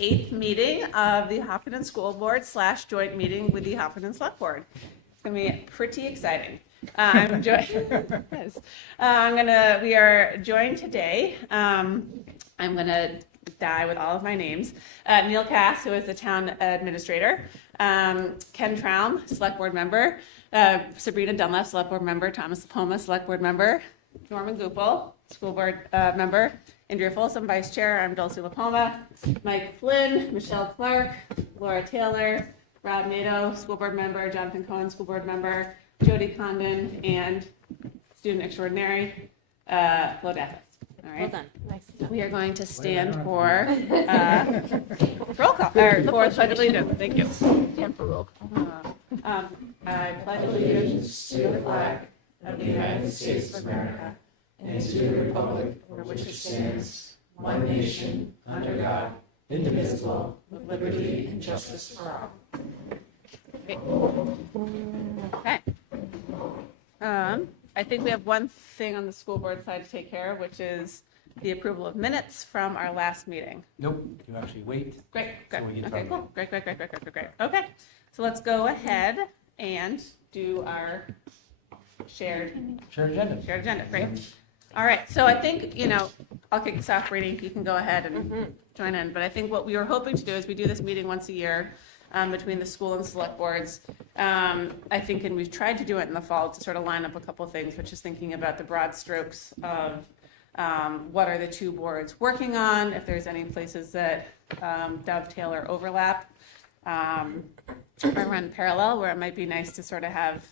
8th meeting of the Hopkinton School Board / joint meeting with the Hopkinton Select Board. It's going to be pretty exciting. Yes. We are joined today. I'm going to die with all of my names. Neil Cass, who is the town administrator. Ken Traum, Select Board member. Sabrina Dunlap, Select Board member. Thomas Poma, Select Board member. Norman Goupel, School Board member. Andrea Folsom, Vice Chair. I'm Dulcie LaPoma. Mike Flynn, Michelle Clark, Laura Taylor, Rob Nato, School Board member. Jonathan Cohen, School Board member. Jody Condon, and student extraordinary, Flo Daffis. All right. Well done. Nice. We are going to stand for roll call, or for pledge allegiance. Thank you. Stand for roll call. I pledge allegiance to the flag of the United States of America and to the republic for which it stands, one nation, under God, indivisible, with liberty and justice for all. Okay. I think we have one thing on the school board side to take care of, which is the approval of minutes from our last meeting. Nope, you actually wait. Great, good. So we can Okay, talk cool. about Great. Okay, so let's go ahead and do our shared agenda. Great. All right, so I think, I'll kick this off, Rainey. You can go ahead and join in. But I think what we were hoping to do is we do this meeting once a year between the school and select boards. I think, and we've tried to do it in the fall to sort of line up a couple of things, which is thinking about the broad strokes of what are the two boards working on, if there's any places that dovetail or overlap or run parallel, where it might be nice to sort of have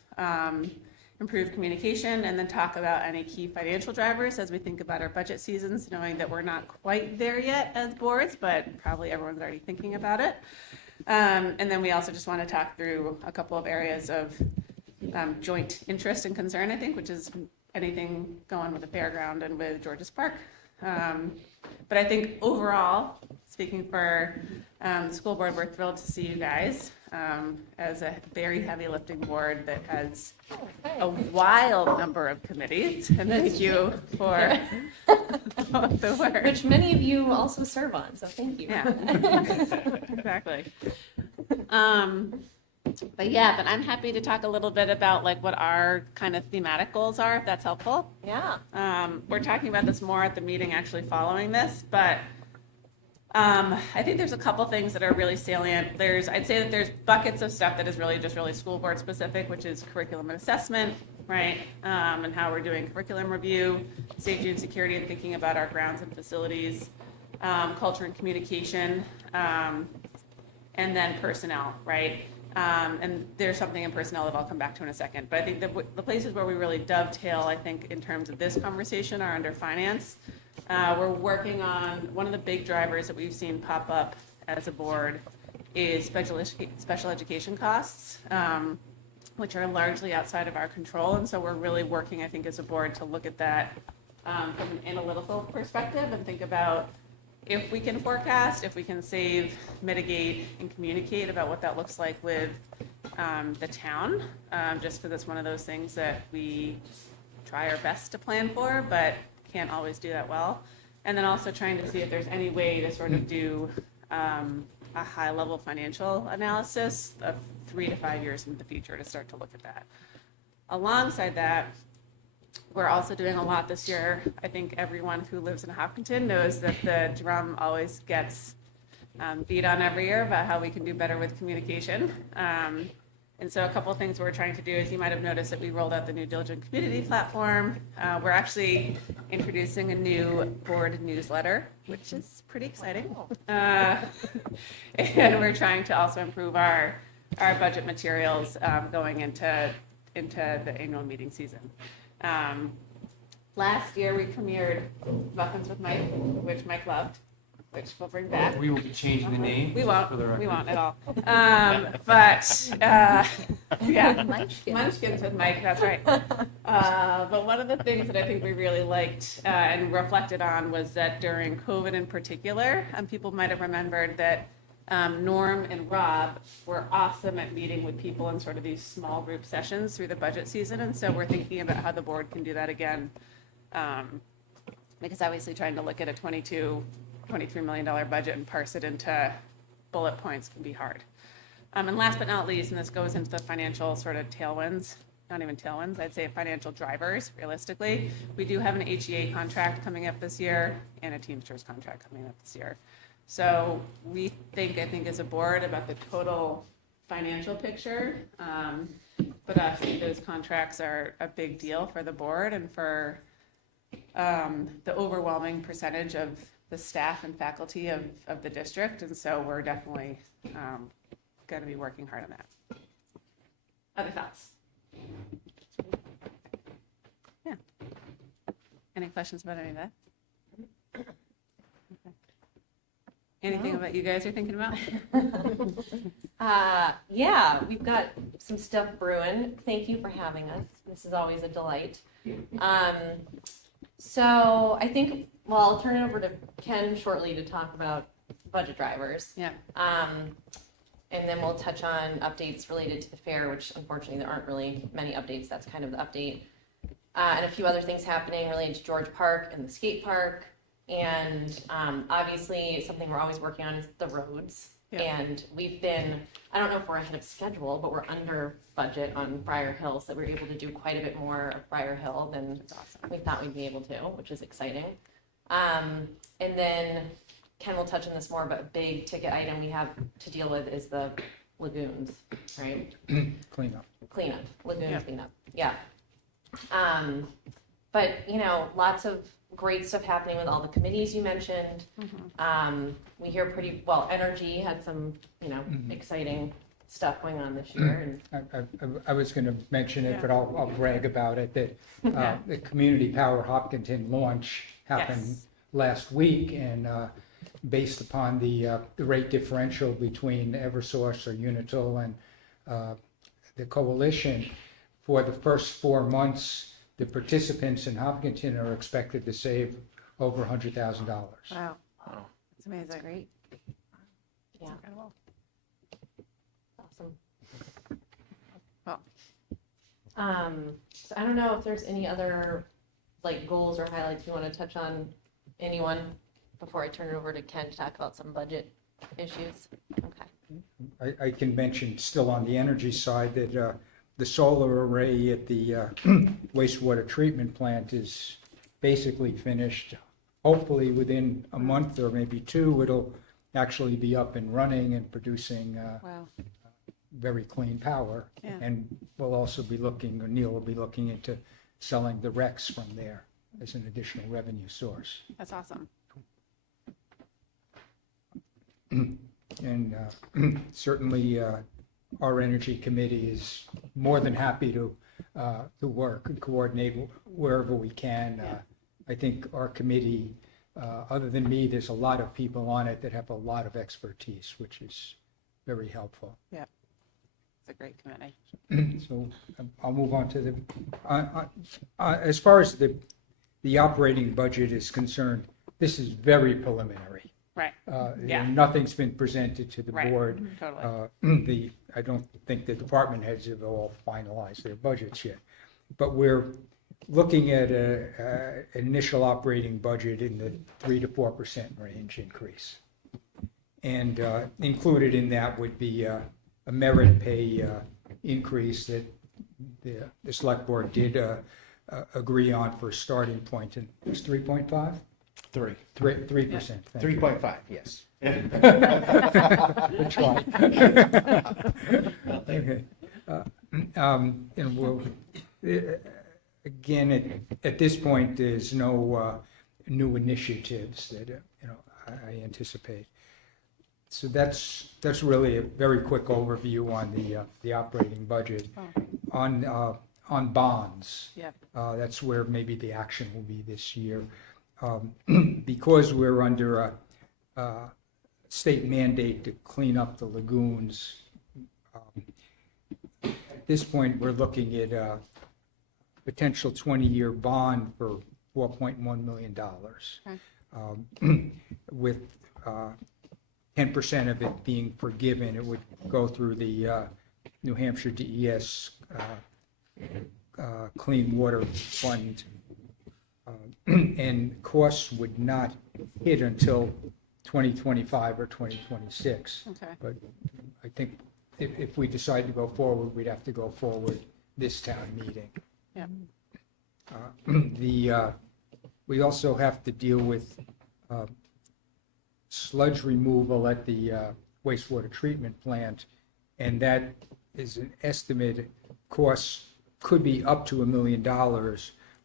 improved communication, and then talk about any key financial drivers as we think about our budget seasons, knowing that we're not quite there yet as boards, but probably everyone's already thinking about it. And then we also just want to talk through a couple of areas of joint interest and concern, I think, which is anything going with the fairground and with George's Park. But I think overall, speaking for the school board, we're thrilled to see you guys as a very heavy lifting board that has a wild number of committees. And thank you for the work. Which many of you also serve on, so thank you. Yeah, exactly. But I'm happy to talk a little bit about like what our kind of thematic goals are, if that's helpful. Yeah. We're talking about this more at the meeting actually following this, but I think there's a couple things that are really salient. I'd say that there's buckets of stuff that is really just school board specific, which is curriculum and assessment, right? And how we're doing curriculum review, safety and security, and thinking about our grounds and facilities, culture and communication, and then personnel, right? And there's something in personnel that I'll come back to in a second. But I think the places where we really dovetail, I think, in terms of this conversation are under finance. We're working on one of the big drivers that we've seen pop up as a board is special education costs, which are largely outside of our control. And so we're really working, I think, as a board to look at that from an analytical perspective and think about if we can forecast, if we can save, mitigate, and communicate about what that looks like with the town, just because it's one of those things that we try our best to plan for, but can't always do that well. And then also trying to see if there's any way to sort of do a high-level financial analysis of 3 to 5 years into the future to start to look at that. Alongside that, we're also doing a lot this year. I think everyone who lives in Hopkinton knows that the drum always gets beat on every year about how we can do better with communication. And so a couple of things we're trying to do is you might have noticed that we rolled out the new Diligent Community platform. We're actually introducing a new board newsletter, which is pretty exciting. And we're trying to also improve our budget materials going into the annual meeting season. Last year we premiered Muffins with Mike, which Mike loved, which we'll bring back. We will be changing the name. We won't at all. Munchkins with Mike, that's right. But one of the things that I think we really liked and reflected on was that during COVID in particular, people might have remembered that Norm and Rob were awesome at meeting with people in sort of these small group sessions through the budget season. And so we're thinking about how the board can do that again. Because obviously trying to look at a 22 $23 million budget and parse it into bullet points can be hard. And last but not least, and this goes into the financial sort of tailwinds, not even tailwinds, I'd say financial drivers, realistically. We do have an HEA contract coming up this year and a Teamsters contract coming up this year. So we think, I think as a board, about the total financial picture. But obviously those contracts are a big deal for the board and for the overwhelming percentage of the staff and faculty of the district. And so we're definitely going to be working hard on that. Other thoughts? Yeah. Any questions about any of that? Okay. Anything about you guys are thinking about? Yeah, we've got some stuff brewing. Thank you for having us. This is always a delight. So I think, well, I'll turn it over to Ken shortly to talk about budget drivers. Yeah. And then we'll touch on updates related to the fair, which unfortunately there aren't really many updates. That's kind of the update. And a few other things happening related to George Park and the skate park. And obviously something we're always working on is the roads. Yeah. And we've been, I don't know if we're ahead of schedule, but we're under budget on Briar Hill, so we're able to do quite a bit more of Briar Hill than we thought we'd be able to, which is exciting. And then Ken will touch on this more, but a big ticket item we have to deal with is the lagoons, right? Cleanup. Lagoon Yeah. cleanup, yeah. But, you know, lots of great stuff happening with all the committees you mentioned. Mm-hmm. We hear pretty, well, Energy had some, you know, exciting stuff going on this year. And I was going to mention it, Yeah. but I'll brag about it, that Yeah. the Community Power Hopkinton launch happened Yes. last week, and based upon the rate differential between Eversource or Unitil and the coalition, for the first 4 months, the participants in Hopkinton are expected to save over $100,000. Wow. That's amazing. That's great. yeah, Incredible. awesome. Well, So I don't know if there's any other like goals or highlights you want to touch on, anyone, before I turn it over to Ken to talk about some budget issues. Okay. I can mention, still on the energy side, that the solar array at the wastewater treatment plant is basically finished. Hopefully within a month or maybe two, it'll actually be up and running and producing wow. very clean power. Yeah. And we'll also be looking, or Neil will be looking into selling the RECs from there as an additional revenue source. That's awesome. And certainly our energy committee is more than happy to work and coordinate wherever we can. I think our committee, other than me, there's a lot of people on it that have a lot of expertise, which is very helpful. Yeah. It's a great committee. So I'll move on to as far as the operating budget is concerned, this is very preliminary. Right. Yeah. Nothing's been presented to the Right. board. Totally. I don't think the department heads have all finalized their budgets yet. But we're looking at an initial operating budget in the 3 to 4% range increase. And included in that would be a merit pay increase that the select board did agree on for a starting point, and it was 3.5? 3. 3%. Thank you. 3.5, yes. Good try. Okay. And we'll, again, at this point, there's no new initiatives that, I anticipate. So that's really a very quick overview on the operating budget. On bonds. Yeah. That's where maybe the action will be this year. Because we're under a state mandate to clean up the lagoons, at this point, we're looking at a potential 20-year bond for $4.1 million. Okay. With 10% of it being forgiven, it would go through the New Hampshire DES Clean Water Fund. And costs would not hit until 2025 or 2026. Okay. But I think if we decide to go forward, we'd have to go forward this town meeting. Yeah. We also have to deal with sludge removal at the wastewater treatment plant, and that is an estimated cost, could be up to $1 million,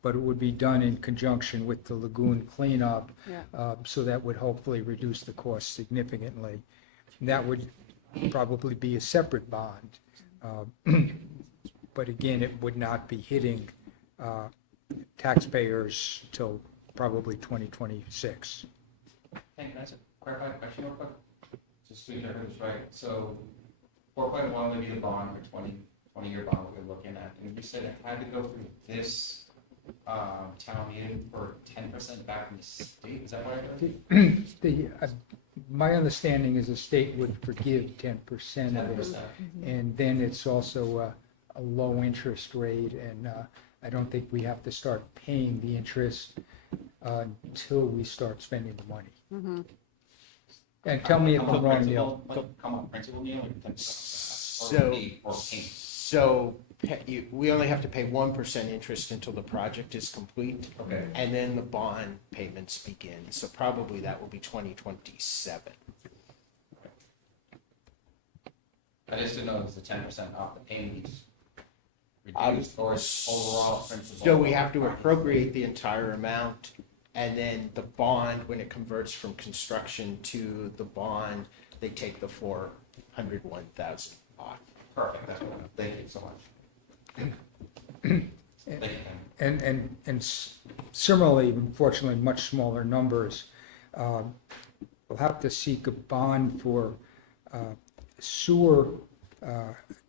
but it would be done in conjunction with the lagoon cleanup. Yeah. So that would hopefully reduce the cost significantly. That would probably be a separate bond. But again, it would not be hitting taxpayers till probably 2026. Can I just clarify the question real quick? Just so you heard this right. So 4.1 would be the bond, or 20-year bond we're looking at. And you said it had to go through this town meeting for 10% back from the state. Is that what I heard? My understanding is the state would forgive 10% of it. 10%. And then it's also a low interest rate, and I don't think we have to start paying the interest until we start spending the money. Mm-hmm. And tell me if I'm wrong, Neil. Come on, principal, Neil, or 10%? So, we only have to pay 1% interest until the project is complete, Okay. and then the bond payments begin. So probably that will be 2027. I just didn't know it was the 10% off the payments reduced, or it's overall principal. So we have to appropriate the entire amount, and then the bond, when it converts from construction to the bond, they take the $401,000 off. Perfect, that's what thank you so much. Thank you. And similarly, unfortunately, much smaller numbers, we'll have to seek a bond for sewer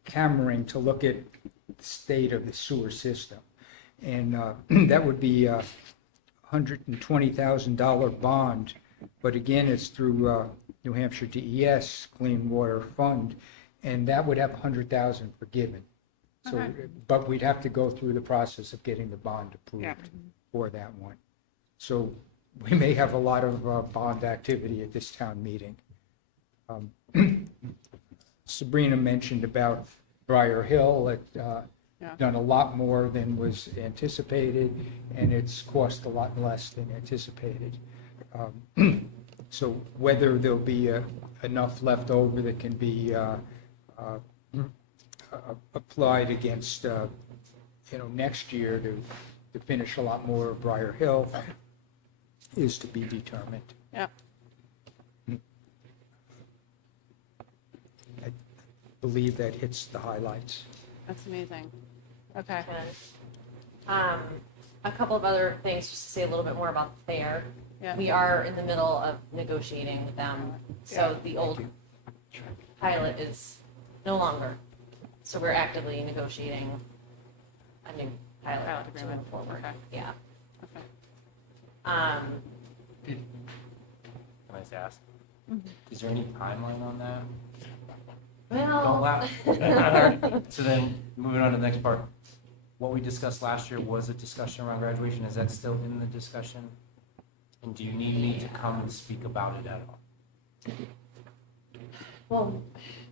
cammering to look at the state of the sewer system. And that would be a $120,000 bond, but again, it's through New Hampshire DES Clean Water Fund, and that would have $100,000 forgiven. So, Okay. but we'd have to go through the process of getting the bond approved Yeah. for that one. So we may have a lot of bond activity at this town meeting. Sabrina mentioned about Briar Hill. It Yeah. done a lot more than was anticipated, and it's cost a lot less than anticipated. So whether there'll be enough left over that can be applied against, next year to finish a lot more of Briar Hill is to be determined. Yeah. I believe that hits the highlights. That's amazing. Okay. A couple of other things, just to say a little bit more about the fair. Yeah. We are in the middle of negotiating with them, so the old pilot is no longer. So we're actively negotiating a new pilot Pilot to agreement. move forward. Okay. Yeah. Okay. Can I just ask? Is there any timeline on that? Don't Well, laugh. So then, moving on to the next part. What we discussed last year was a discussion around graduation. Is that still in the discussion? And do you need me to come and speak about it at all? well,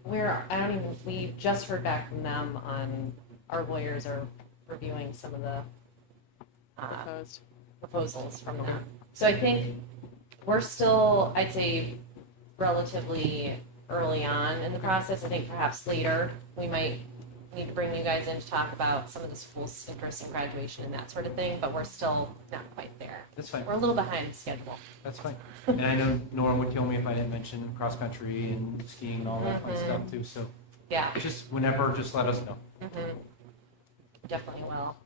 we just heard back from them on, our lawyers are reviewing some of the Opposed. proposals from them. So I think we're still, I'd say, relatively early on in the process. I think perhaps later, we might need to bring you guys in to talk about some of the school's interest in graduation and that sort of thing, but we're still not quite there. That's fine. We're a little behind schedule. That's fine. And I know Norm would kill me if I didn't mention cross-country and skiing and all that fun stuff too. So Yeah, just whenever, just let us know. definitely will.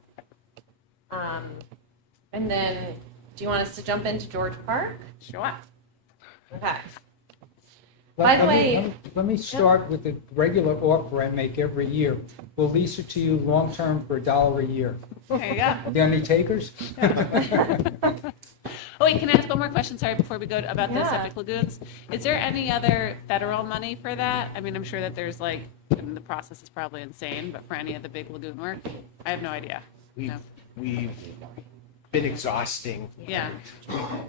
And then, do you want us to jump into George Park? Sure. Okay. By the way- Let me start with the regular offer I make every year. We'll lease it to you long-term for $1 a year. There you go. Are there any takers? Oh, wait, can I ask one more question, sorry, before we go about the Yeah. septic lagoons? Is there any other federal money for that? I mean, I'm sure that there's like, and the process is probably insane, but for any of the big lagoon work, I have no idea. No. We've been exhausting. Yeah.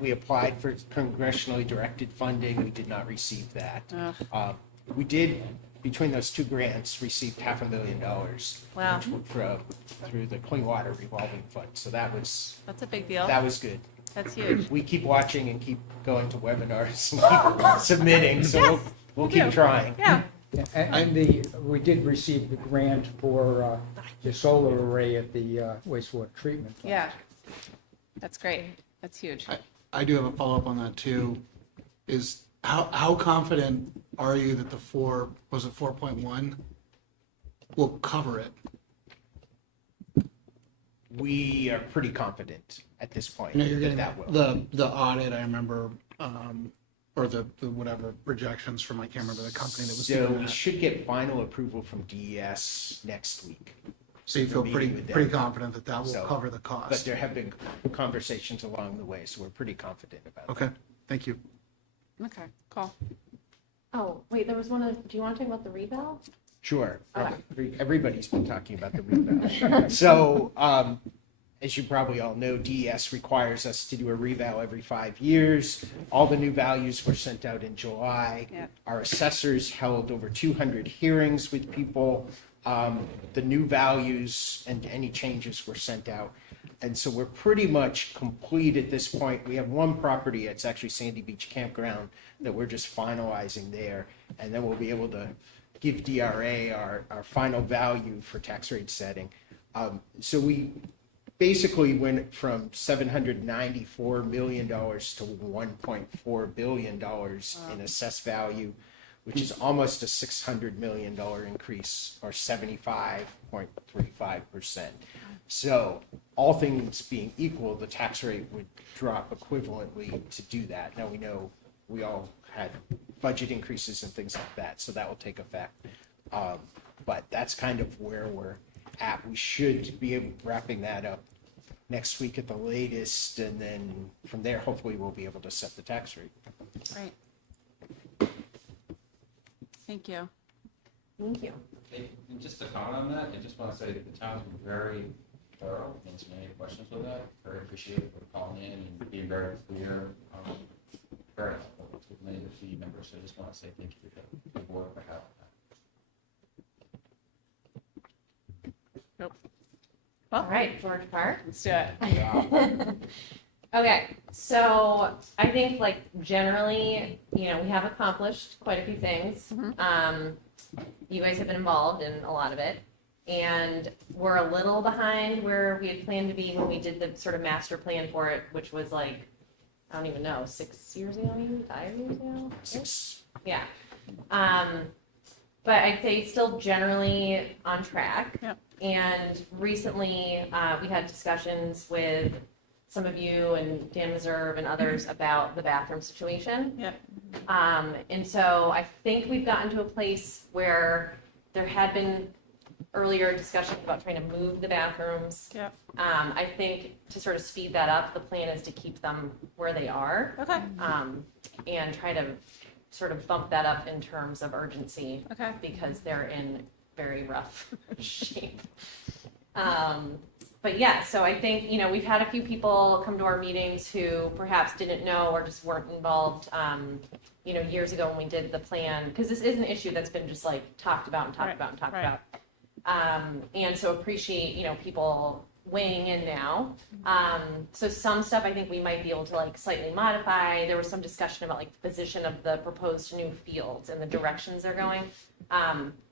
We applied for congressionally directed funding. We did not receive that. Ugh. We did, between those two grants, received $500,000. Wow. Through the Clean Water Revolving Fund. So that was That's a big deal. good. That's huge. We keep watching and keep going to webinars and keep submitting, so Yes, we'll we keep do. trying. Yeah. We did receive the grant for the solar array at the wastewater treatment plant. Yeah. That's great. That's huge. I do have a follow-up on that too. Is how confident are you that the 4.1 will cover it? We are pretty confident at this point You know, you're getting that will. the audit, I remember, or the whatever projections from, I can't remember the company that was So doing we that. should get final approval from DES next week. So you feel meeting pretty, with them. pretty confident that that will So, cover the But cost? there have been conversations along the way, so we're pretty confident about it. Okay, thank you. Okay, cool. Oh, wait, there was one, do you want to talk about the revale? Sure. Okay. Everybody's been talking about the reval. So, as you probably all know, DES requires us to do a reval every 5 years. All the new values were sent out in July. Yep. Our assessors held over 200 hearings with people. The new values and any changes were sent out. And so we're pretty much complete at this point. We have one property, it's actually Sandy Beach Campground, that we're just finalizing there. And then we'll be able to give DRA our final value for tax rate setting. So we basically went from $794 million to $1.4 billion in assessed value, which is almost a $600 million increase, or 75.35%. So all things being equal, the tax rate would drop equivalently to do that. Now we know we all had budget increases and things like that, so that will take effect. But that's kind of where we're at. We should be wrapping that up next week at the latest, and then from there, hopefully, we'll be able to set the tax rate. Great. Thank you. Thank you. And just to comment on that, I just want to say that the town's been very thorough, answering any questions with that. Very appreciative for calling in and being very clear. Very helpful to many of the key members. So I just want to say thank you to the board for having that. All right, George Park. Let's do it. Okay, so I think like generally, you know, we have accomplished quite a few things. You guys have been involved in a lot of it. And we're a little behind where we had planned to be when we did the sort of master plan for it, which was like, I don't even know, 6 years ago, maybe 5 years ago? 6. Yeah. But I'd say still generally on track. Yep. And recently, we had discussions with some of you and Dan Reserve and others about the bathroom situation. Yep. And so I think we've gotten to a place where there had been earlier discussions about trying to move the bathrooms. Yep. I think to sort of speed that up, the plan is to keep them where they are. Okay. And try to sort of bump that up in terms of urgency Okay. because they're in very rough shape. But yeah, so I think, you know, we've had a few people come to our meetings who perhaps didn't know or just weren't involved, you know, years ago when we did the plan, because this is an issue that's been just like talked about and talked Right, about and talked right. about. And so appreciate, you know, people weighing in now. So some stuff I think we might be able to like slightly modify. There was some discussion about like the position of the proposed new fields and the directions they're going.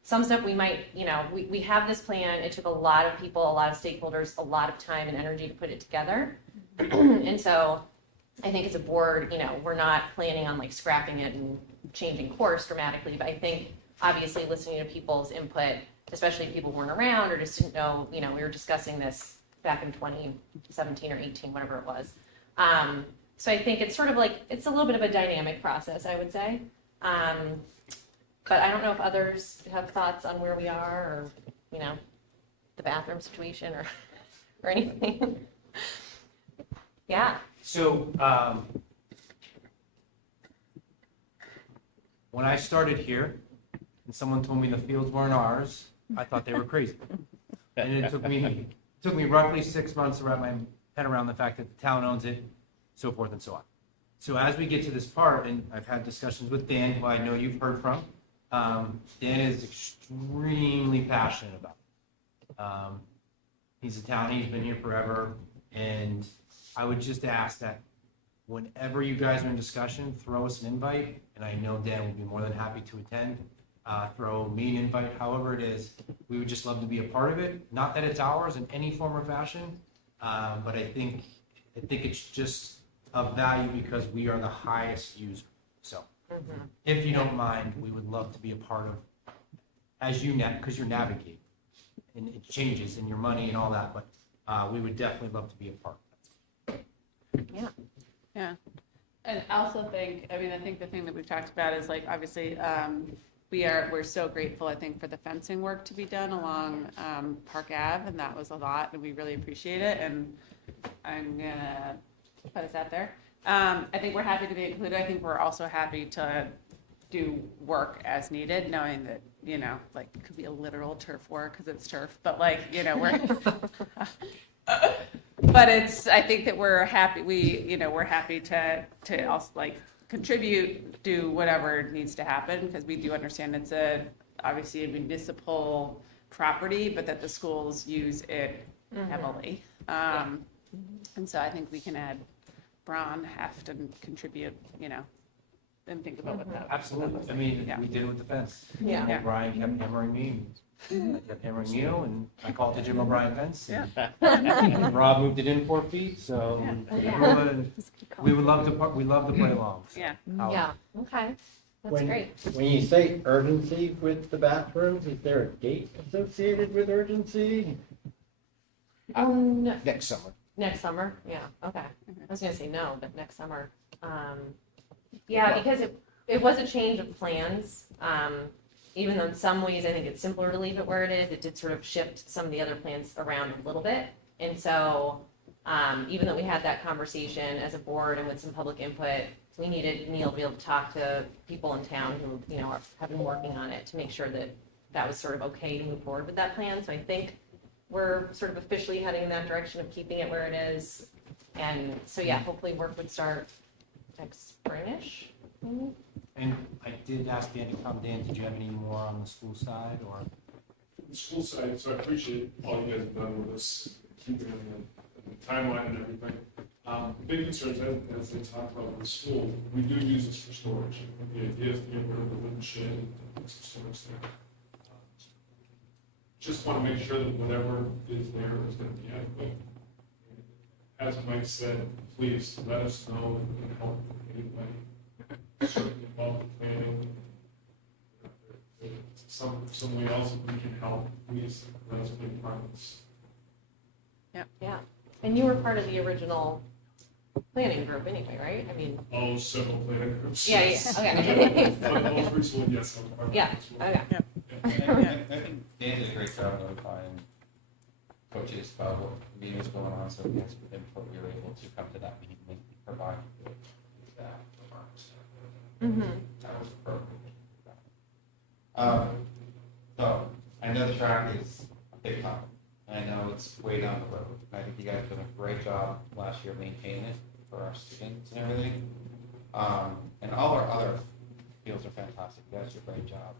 Some stuff we might, you know, we have this plan. It took a lot of people, a lot of stakeholders, a lot of time and energy to put it together. And so I think as a board, you know, we're not planning on like scrapping it and changing course dramatically, but I think obviously listening to people's input, especially if people weren't around or just didn't know, you know, we were discussing this back in 2017 or 18, whatever it was. So I think it's sort of like, it's a little bit of a dynamic process, I would say. But I don't know if others have thoughts on where we are or, you know, the bathroom situation or anything. Yeah. So, when I started here and someone told me the fields weren't ours, I thought they were crazy. And it took me roughly 6 months to wrap my head around the fact that the town owns it, so forth and so on. So as we get to this part, and I've had discussions with Dan, who I know you've heard from, Dan is extremely passionate about it. He's a town, he's been here forever, and I would just ask that whenever you guys are in discussion, throw us an invite, and I know Dan would be more than happy to attend. Throw me an invite, however it is. We would just love to be a part of it. Not that it's ours in any form or fashion, but I think it's just of value because we are the highest user. So, if you don't mind, we would love to be a part of, because you're navigating, and it changes, and your money and all that. But we would definitely love to be a part. Yeah. Yeah. And I also think, I think the thing that we've talked about is like, obviously, we're so grateful, I think, for the fencing work to be done along Park Ave, and that was a lot, and we really appreciate it, and I'm gonna put us out there. I think we're happy to be included. I think we're also happy to do work as needed, knowing that, like, it could be a literal turf war because it's turf, but like, we're but I think that we're happy, we're happy to also like contribute, do whatever needs to happen, because we do understand it's obviously a municipal property, but that the schools use it heavily. And so I think we can add brawn, heft, and contribute, and think about what that. Absolutely. I mean, Yeah. we did it with the fence. Yeah. Jim O'Brien kept hammering me, and I kept hammering you, and I called it the Jim O'Brien fence. Yeah. And Rob moved it in 4 feet, so we would love to, we love to play along. So, Yeah. Yeah, okay, that's great. When you say urgency with the bathrooms, is there a date associated with urgency? Next summer. Next summer, yeah, okay. I was gonna say no, but next summer. Yeah, because it was a change of plans. Even though in some ways I think it's simpler to leave it where it is, it did sort of shift some of the other plans around a little bit. And so, even though we had that conversation as a board and with some public input, we needed Neil to be able to talk to people in town who, have been working on it to make sure that that was sort of okay to move forward with that plan. So I think we're sort of officially heading in that direction of keeping it where it is. And so, yeah, hopefully work would start next springish. maybe? And I did ask Dan to come. Dan, did you have any more on the school side, or? The school side, so I appreciate all you guys have done with us, keeping the timeline and everything. Big concerns, as they talk about with the school, we do use this for storage. The idea is to get rid of the wooden shed and put some storage there. Just want to make sure that whatever is there is going to be adequate. As Mike said, please let us know if we can help in any way. Certainly involved in planning. Some way else if we can help, please let us be part of this. Yeah, and you were part of the original planning group anyway, right? I mean, Oh, several planning groups. yeah, yes. okay. But most recently, yes, I'm part of Yeah, it as well. okay. I think Dan did a great job notifying coaches about what meeting was going on, so we had some input, we were able to come to that meeting and provide that remarks. That was perfect. So, I know the track is a big topic, and I know it's way down the road. I think you guys did a great job last year maintaining it for our students and everything. And all our other fields are fantastic, you guys do a great job.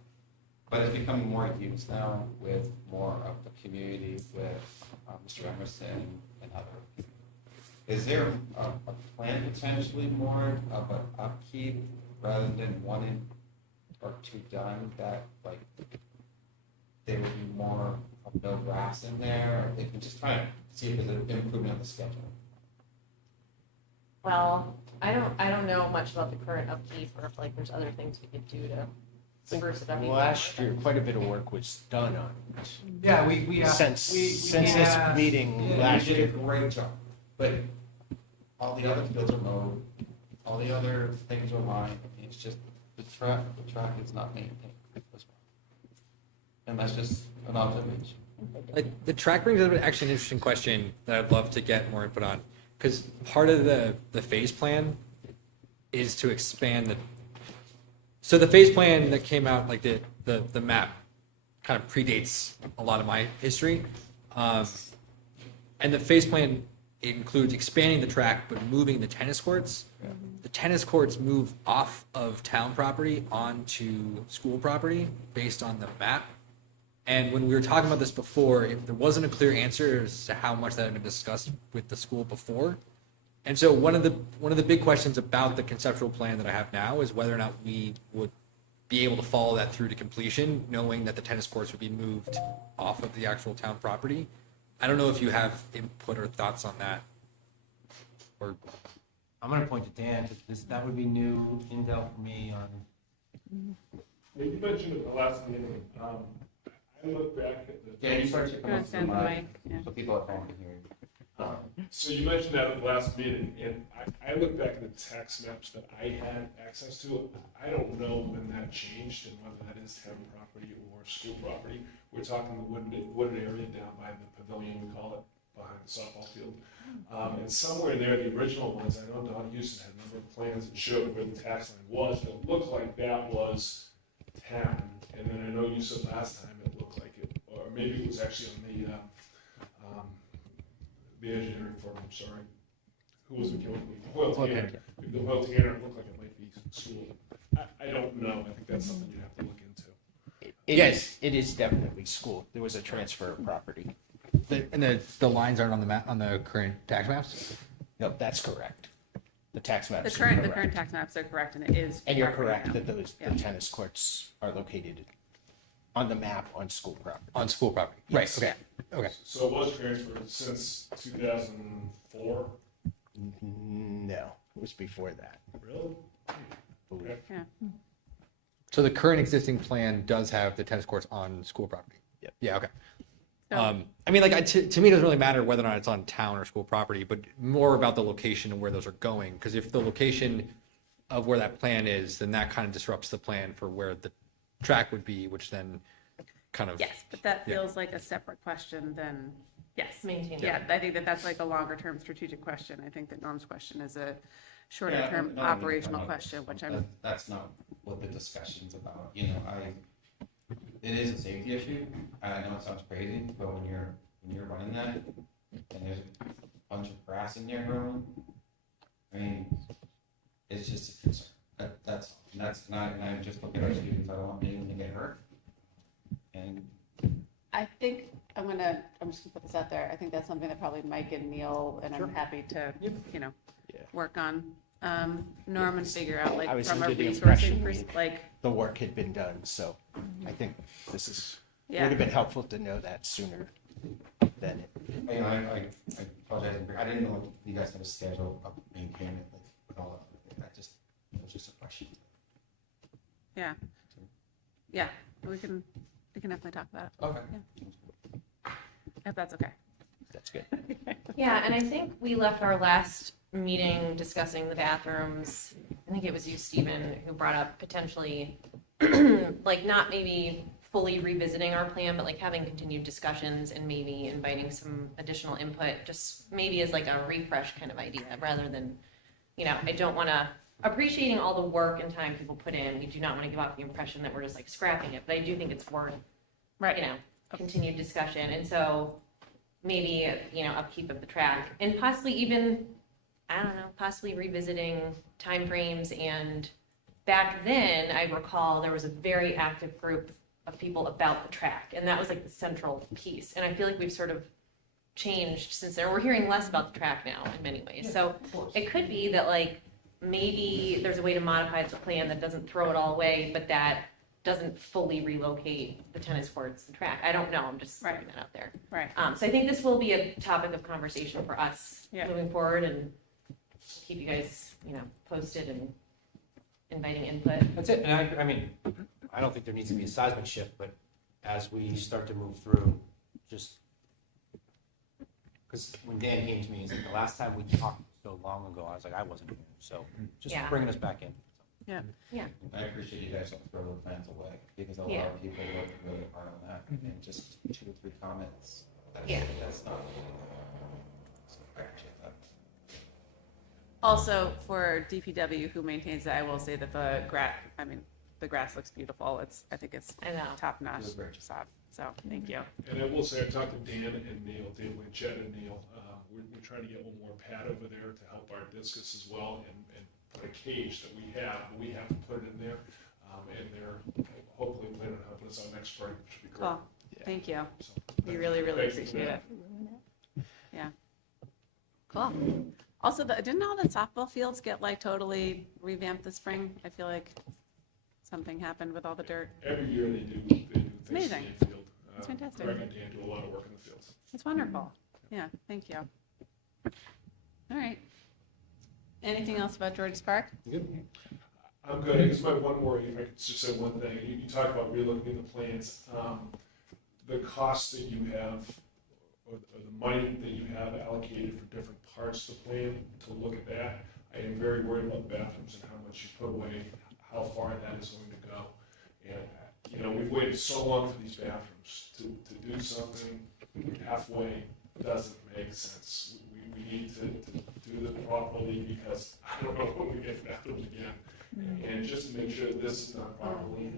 But it's becoming more used now with more of the community, with Mr. Emerson and others. Is there a plan potentially more of an upkeep rather than one or two done that like there would be more of no grass in there, or they can just try to see if there's an improvement of the schedule? Well, I don't know much about the current upkeep or if like there's other things we could do to spruce it up. even Last more. year, quite a bit of work was done on it. Yeah, we asked. Since this asked- meeting yeah, last You year. did a great job, but all the other fields are mowed, all the other things are lined, it's just the track is not maintained at this point. And that's just an observation. The track brings up actually an interesting question that I'd love to get more input on, because part of the phase plan is to expand the. So the phase plan that came out, like the map, kind of predates a lot of my history, and the phase plan includes expanding the track but moving the tennis courts. The tennis courts move off of town property onto school property based on the map. And when we were talking about this before, there wasn't a clear answer as to how much that had been discussed with the school before. And so one of the big questions about the conceptual plan that I have now is whether or not we would be able to follow that through to completion, knowing that the tennis courts would be moved off of the actual town property. I don't know if you have input or thoughts on that. Or I'm gonna point to Dan, because that would be new intel for me on. You mentioned at the last meeting, I look back at the. Dan, you start to come up to the Stand the mic, mic, yeah. so people at home can hear you. So you mentioned that at the last meeting, and I look back at the tax maps that I had access to. I don't know when that changed and whether that is town property or school property. We're talking the wooded area down by the pavilion, we call it, behind the softball field. And somewhere there, the original ones, I know Don Houston had a number of plans that showed where the tax line was, and it looked like that was town. And then I know you said last time it looked like it, or maybe it was actually on the engineering firm, I'm sorry. Who was it killing me? Hoyle Tanner. If the Hoyle Tanner looked like it might be school. I don't know. I think that's something you have to look into. Yes, it is definitely school. There was a transfer of property. and the lines aren't on the map on the current tax maps. No, that's correct. The tax maps The are current correct. tax maps are correct, and it is. And you're property correct now. that the Yeah. tennis courts are located on the map on school property. On school property. Yes. Right. Okay. So it was transferred since 2004? No, it was before that. Really? Believe. Yeah. So the current existing plan does have the tennis courts on school property. Yep. Yeah. Okay. So- I mean, like, to me, it doesn't really matter whether or not it's on town or school property, but more about the location and where those are going. Because if the location of where that plan is, then that kind of disrupts the plan for where the track would be, which then kind of. Yes, but that Yeah. feels like a separate question than, yes. Maintain. Yeah, I think that that's like a longer term strategic question. I think that Norm's question is a shorter Yeah, term no, operational no, question, which that- I'm, That's not what the discussion's about, you know, it is a safety issue, I know it sounds crazy, but when you're running that, and there's a bunch of grass in there growing, I mean, it's just a concern, that's not, and I just look at our students, I don't want anyone to get hurt. And I think I'm just gonna put this out there. I think that's something that probably Mike and Neil, and I'm happy to, Yeah. work on. Norm and figure out I like was from a under the resourcing, impression like, The work had been done, so I think this is, would yeah. have been helpful to know that sooner than it. you know, I apologize, I didn't know you guys had a schedule of maintaining it with all of that, it was just a question. Yeah. Yeah, we can definitely talk about it. Okay. If that's okay. That's good. Yeah, and I think we left our last meeting discussing the bathrooms. I think it was you, Stephen, who brought up potentially, like, not maybe fully revisiting our plan, but like having continued discussions and maybe inviting some additional input, just maybe as like a refresh kind of idea, rather than, I don't want to, appreciating all the work and time people put in, we do not want to give off the impression that we're just like scrapping it, but I do think it's worth, Right. continued discussion. And so maybe, upkeep of the track and possibly even, I don't know, possibly revisiting timeframes. And back then, I recall there was a very active group of people about the track, and that was like the central piece. And I feel like we've sort of changed since then. We're hearing less about the track now in many ways. So it could be that like maybe there's a way to modify the plan that doesn't throw it all away, but that doesn't fully relocate the tennis courts and track. I don't know. I'm just throwing that out there. Right. So I think this will be a topic of conversation for us Yeah. moving forward, and keep you guys, posted and inviting input. That's it, and I mean, I don't think there needs to be a seismic shift, but as we start to move through, just, because when Dan came to me, he's like, the last time we talked so long ago, I was like, I wasn't here, so just Yeah. bringing us back in. I appreciate you guys don't throw the plans away, because a lot Yeah. of people work really hard on that, and just 2 or 3 comments, Yeah. that's not. So I appreciate that. Also, for DPW who maintains it, I will say that the grass looks beautiful. I think it's I know. top notch It was great. stuff. So, thank you. And I will say, I talked to Dan and Neil, Dan Blanchett and Neil, we're trying to get a little more pad over there to help our discus as well, and put a cage that we have to put it in there. And they're hopefully planning on helping us out next spring, which would be great. Cool. Thank you. So, We really, really thank you for appreciate that. it. Yeah. Cool. Also, didn't all the softball fields get like totally revamped this spring? I feel like something happened with all the dirt. Every year they do things in amazing. the infield. It's fantastic. Greg and Dan do a lot of work in the fields. It's wonderful. Yeah, thank you. All right. Anything else about George's Park? I'm good. I guess my one worry, if I could just say one thing, you talk about relooking the plans. The cost that you have, or the money that you have allocated for different parts of the plan, to look at that, I am very worried about the bathrooms and how much you put away, how far that is going to go. And, we've waited so long for these bathrooms. To do something halfway doesn't make sense. We need to do it properly, because I don't know when we get bathrooms again. And just to make sure that this is done properly,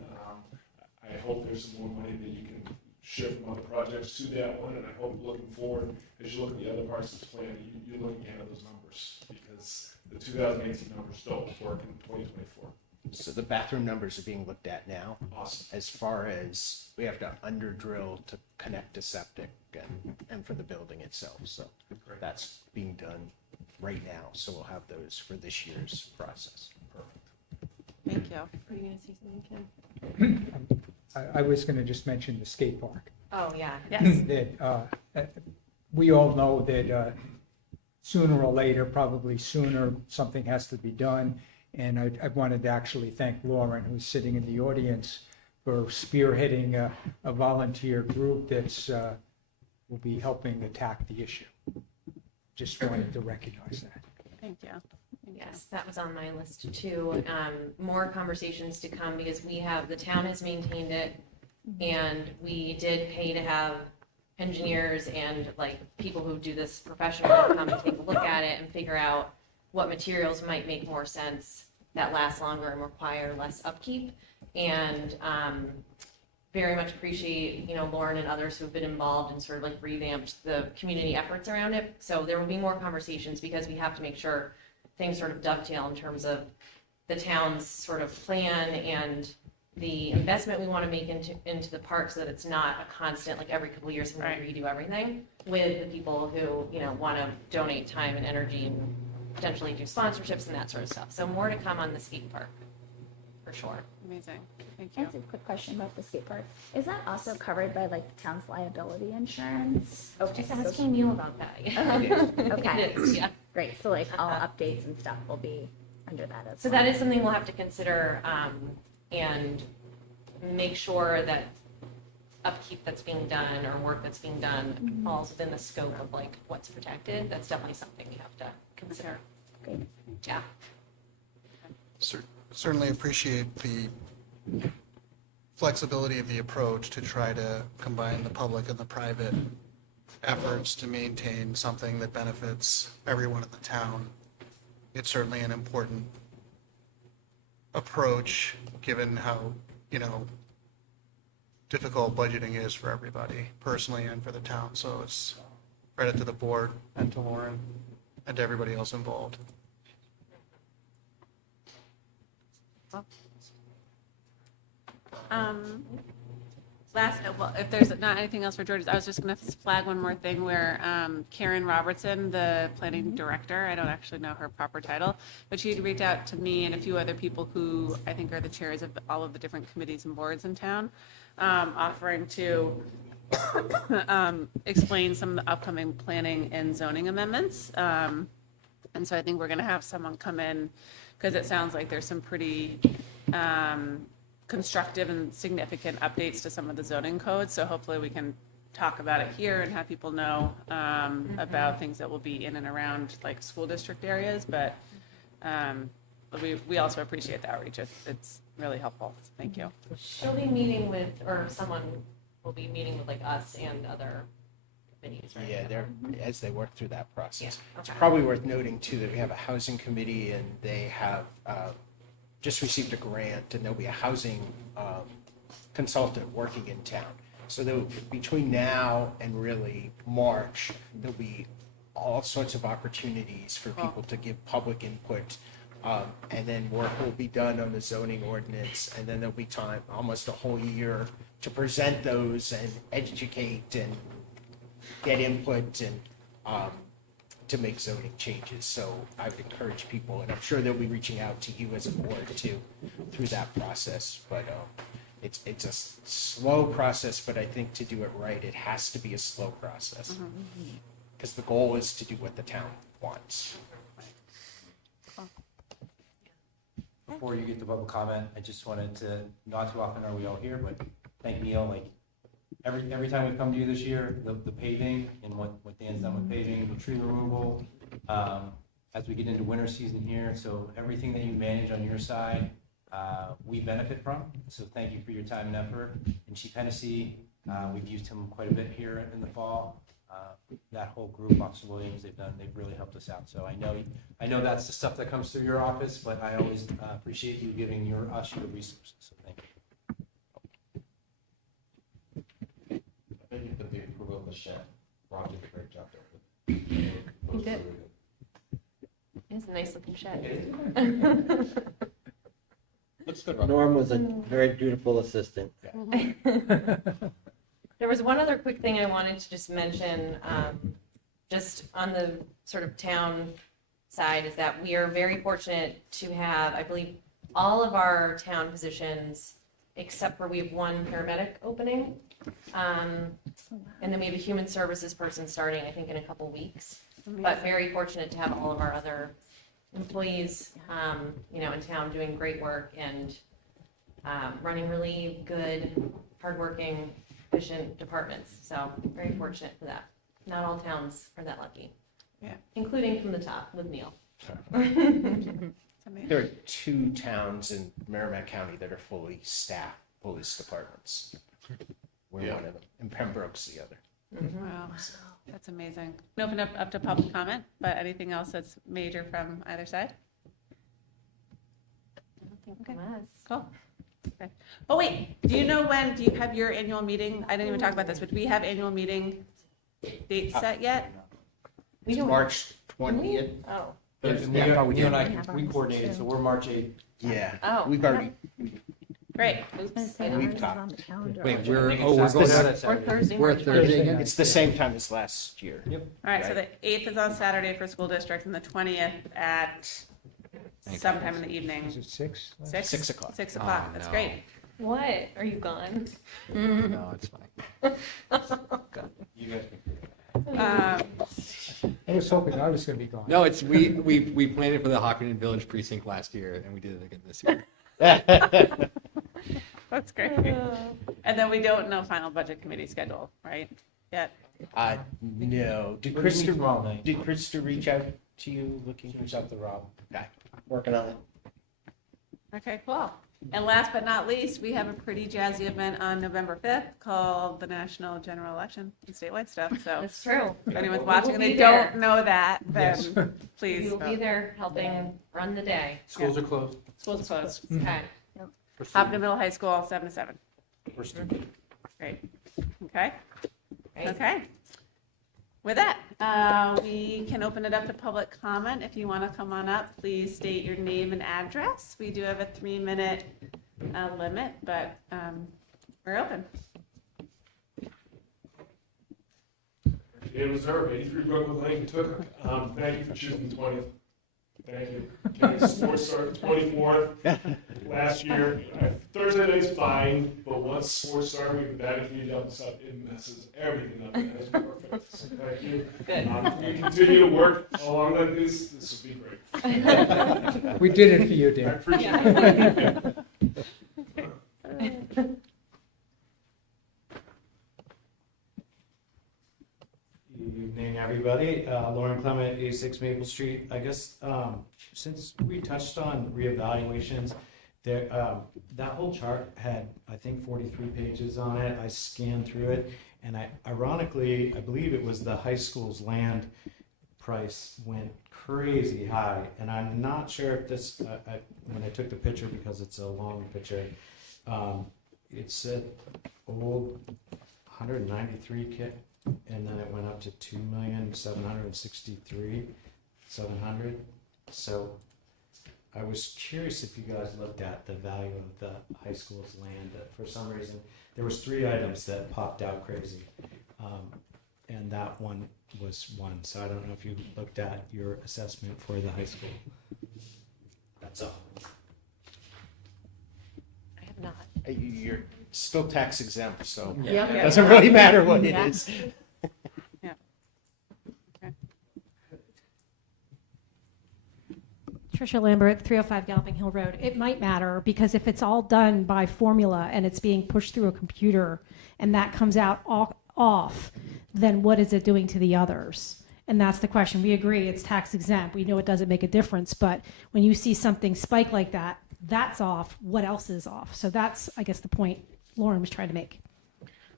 I hope there's some more money that you can shift from other projects to that one, and I hope looking forward, as you look at the other parts of the plan, you're looking at those numbers, because the 2018 numbers don't work in 2024. So the bathroom numbers are being looked at now. Awesome. As far as we have to under drill to connect to septic and for the building itself. So Great. that's being done right now. So we'll have those for this year's process. Perfect. Thank you. Were you gonna say something, Kim? I was going to just mention the skate park. Oh, yeah. Yes. That we all know that sooner or later, probably sooner, something has to be done. And I wanted to actually thank Lauren, who's sitting in the audience, for spearheading a volunteer group that's will be helping attack the issue. Just wanted to recognize that. Thank you. Thank Yes, that was on my list too. More conversations to come, because the town has maintained it, and we did pay to have engineers and like people who do this professionally come and take a look at it and figure out what materials might make more sense, that last longer and require less upkeep. And very much appreciate, Lauren and others who've been involved and sort of like revamped the community efforts around it. So there will be more conversations, because we have to make sure things sort of dovetail in terms of the town's sort of plan and the investment we want to make into the park, so that it's not a constant, like every couple of years we Right. redo everything, with the people who, want to donate time and energy and potentially do sponsorships and that sort of stuff. So more to come on the skate park, for sure. Amazing. Thank I you. have a quick question about the skate park. Is that also covered by like the town's liability insurance? Oh, just asking you about that. Okay. It is, yeah. Great, so like all updates and stuff will be under that as So well. that is something we'll have to consider, and make sure that upkeep that's being done or work that's being done falls within the scope of like what's protected. That's definitely something we have to consider. Great. Yeah. Certainly appreciate the flexibility of the approach to try to combine the public and the private efforts to maintain something that benefits everyone in the town. It's certainly an important approach, given how, difficult budgeting is for everybody, personally and for the town. So it's credit to the board and to Lauren and to everybody else involved. Well, if there's not anything else for George's, I was just going to flag one more thing where Karen Robertson, the planning director, I don't actually know her proper title, but she'd reached out to me and a few other people who I think are the chairs of all of the different committees and boards in town, offering to explain some of the upcoming planning and zoning amendments. And so I think we're going to have someone come in, because it sounds like there's some pretty constructive and significant updates to some of the zoning codes. So hopefully we can talk about it here and have people know about things that will be in and around like school district areas. But we also appreciate the outreach. It's really helpful. Thank you. She'll be meeting with, or someone will be meeting with like us and other committees, right? Yeah, they're, as they work through that process. Yeah, It's okay. probably worth noting too that we have a housing committee, and they have just received a grant, and there'll be a housing consultant working in town. So between now and really March, there'll be all sorts of opportunities for people to give public input. And then work will be done on the zoning ordinance, and then there'll be time, almost a whole year, to present those and educate and get input and to make zoning changes. So I would encourage people, and I'm sure they'll be reaching out to you as a board too through that process. But it's a slow process, but I think to do it right, it has to be a slow process. Because the goal is to do what the town wants. Before you get to public comment, I just wanted to, not too often are we all here, but thank Neil, like, every time we come to you this year, the paving and what Dan's done with paving, the tree removal, as we get into winter season here, so everything that you manage on your side, we benefit from, so thank you for your time and effort. And Chief Hennessy, we've used him quite a bit here in the fall. That whole group, Officer Williams, they've really helped us out. So I know that's the stuff that comes through your office, but I always appreciate you giving us your resources. So thank you. I think you put the approval of the shed. Rob did a great job there. He did. It's a nice looking shed. Looks good, Rob. Norm was a very dutiful assistant. There was one other quick thing I wanted to just mention, just on the sort of town side, is that we are very fortunate to have, I believe, all of our town positions, except for we have one paramedic opening. And then we have a human services person starting, I think, in a couple weeks. But very fortunate to have all of our other employees, in town doing great work and running really good, hardworking, efficient departments. So very fortunate for that. Not all towns are that lucky. Yeah. Including from the top with Neil. There are 2 towns in Merrimack County that are fully staffed police departments. We're one of them, and Pembroke's the other. Wow, that's amazing. We open up to public comment, but anything else that's major from either side? Okay. Cool. Okay. Oh, wait, do you have your annual meeting? I didn't even talk about this, but do we have annual meeting dates set yet? It's March 20th. Oh. Neil and I, we coordinated, so we're March 8th. Yeah. Oh. We've already, Great. I was gonna say, We've ours is got- on the calendar. Wait, I we're think going it's out. that Or Saturday. Thursday. We're March Thursday 20th. again. it's the same time as last year. Yep. All right, so the 8th is on Saturday for school districts and the 20th at sometime in the evening. Is it 6? 6 o'clock. 6 o'clock, Oh, that's no. great. What? Are you gone? No, it's fine. You guys I was hoping I was gonna be gone. No, it's we planned it for the Hopkinton Village precinct last year, and we did it again this year. That's great. And then we don't know final budget committee schedule, right, yet? No. Did We're gonna meet Krista tomorrow night. Did Krista reach out to you looking for Reach out to Rob. Okay. Working on it. Okay, cool. And last but not least, we have a pretty jazzy event on November 5th called the National General Election and statewide stuff, so That's true. if anyone's We watching will and they be there. don't know that, Yes. then We please. will be there helping run the day. Schools are closed. School's closed. Okay. for students. Hopkins Middle High School, 7 to 7. For students. Great. Okay, Great. okay. With that, we can open it up to public comment. If you want to come on up, please state your name and address. We do have a 3-minute limit, but we're open. Dan Reserve, 83 Brooklyn Lane, Kentucky. Thank you for choosing the 20th. Thank you. Okay, sports started 24th last year. Thursday night's fine, but once sports start, we have batting heat up and stuff, it messes everything up. That's perfect. So thank you. Good. If we continue to work along like this will be great. We did it for you, I Dan. appreciate it. Evening, everybody. Lauren Clement, 86 Maple Street. I guess since we touched on reevaluations, there that whole chart had, I think, 43 pages on it. I scanned through it, and ironically, I believe it was the high school's land price went crazy high, and I'm not sure if this. When I took the picture, because it's a long picture, it said old 193 and then it went up to 2,763,700. So I was curious if you guys looked at the value of the high school's land. For some reason, there was 3 items that popped out crazy, and that one was one. So I don't know if you looked at your assessment for the high school. That's all. I have not. You're still tax exempt, so Yeah. it doesn't really matter what it is. Tricia Lambert, 305 Galloping Hill Road. It might matter because if it's all done by formula and it's being pushed through a computer and that comes out off, then what is it doing to the others? And that's the question. We agree it's tax exempt. We know it doesn't make a difference, but when you see something spike like that, that's off. What else is off? So that's, I guess, the point Lauren was trying to make.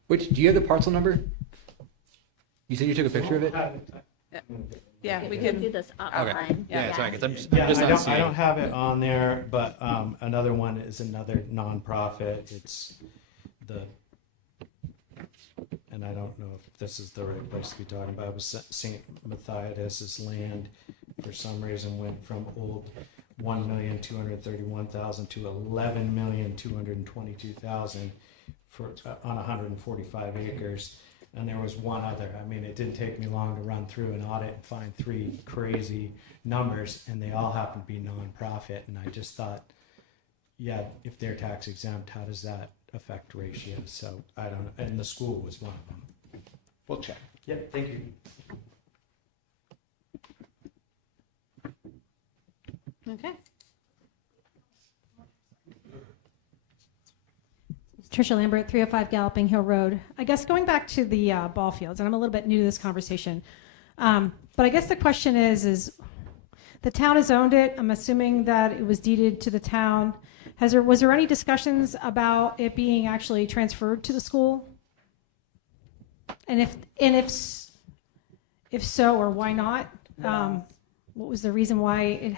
Which, do you have the parcel number? You said you took a picture of it? Yeah, we We can. do this Okay. offline. Yeah, sorry, 'cause I'm just Yeah, not I seeing. don't have it on there, but another one is another nonprofit. It's the, and I don't know if this is the right place to be talking about. It was St. Matthias's land. For some reason, went from old 1,231,000 to 11,222,000 for on 145 acres. And there was one other. I mean, it didn't take me long to run through an audit and find 3 crazy numbers, and they all happen to be nonprofit. And I just thought, yeah, if they're tax exempt, how does that affect ratios? So I don't know. And the school was one of them. We'll check. Yep, thank you. Okay. Tricia Lambert, 305 Galloping Hill Road. I guess going back to the ball fields, and I'm a little bit new to this conversation, but I guess the question is the town has owned it. I'm assuming that it was deeded to the town. Was there any discussions about it being actually transferred to the school? And if so, or why not? What was the reason why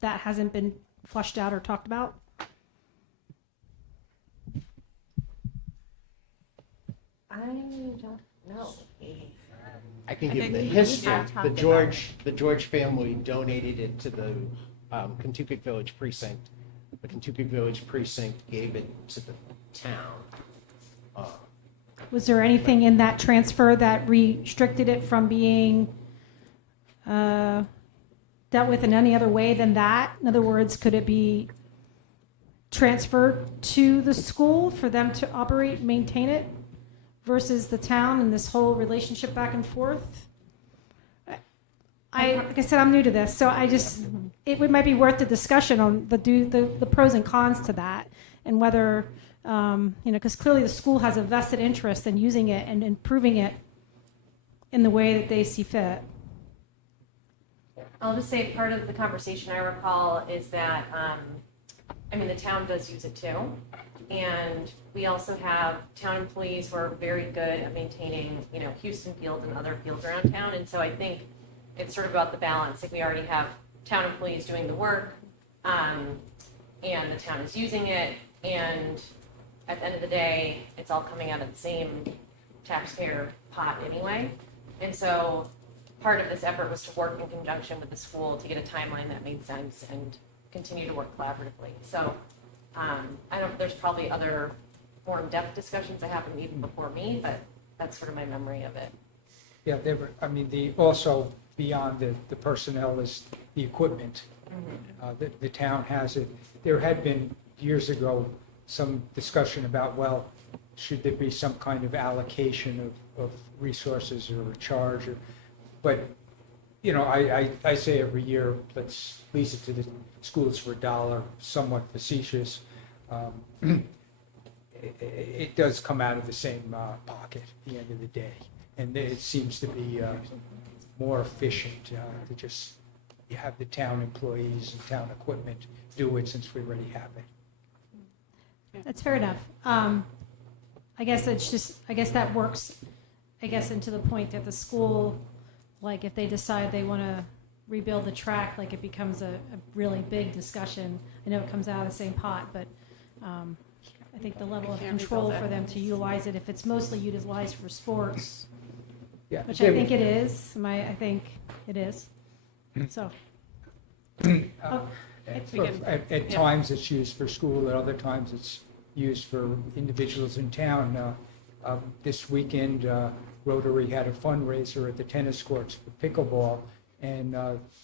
that hasn't been flushed out or talked about? I don't know. I can I give think the we history. have talked The about George family donated it to the Kentucky Village Precinct. The Kentucky Village Precinct gave it to the town. Was there anything in that transfer that restricted it from being dealt with in any other way than that? In other words, could it be transferred to the school for them to operate and maintain it versus the town and this whole relationship back and forth? Like I said, I'm new to this, so it might be worth the discussion on the pros and cons to that, and whether, because clearly the school has a vested interest in using it and improving it in the way that they see fit. I'll just say part of the conversation I recall is that, the town does use it too. And we also have town employees who are very good at maintaining, Houston Field and other fields around town. And so I think it's sort of about the balance. Like we already have town employees doing the work, and the town is using it. And at the end of the day, it's all coming out of the same taxpayer pot anyway. And so part of this effort was to work in conjunction with the school to get a timeline that made sense and continue to work collaboratively. So there's probably other more in-depth discussions that happened even before me, but that's sort of my memory of it. Yeah, also beyond the personnel is the equipment. The town has it. There had been years ago some discussion about, well, should there be some kind of allocation of resources or a charge, but I say every year, let's lease it to the schools for $1, somewhat facetious. It does come out of the same pocket at the end of the day. And it seems to be more efficient to just have the town employees and town equipment do it since we already have it. That's fair enough. I guess that works, into the point that the school, like if they decide they want to rebuild the track, like it becomes a really big discussion. I know it comes out of the same pot, but I think the level of Can't control rebuild it. for them to utilize it, if it's mostly utilized for sports, Yeah, which I think it is. I think it is. So, At times it's used for school, at other times it's used for individuals in town. This weekend, Rotary had a fundraiser at the tennis courts for pickleball, and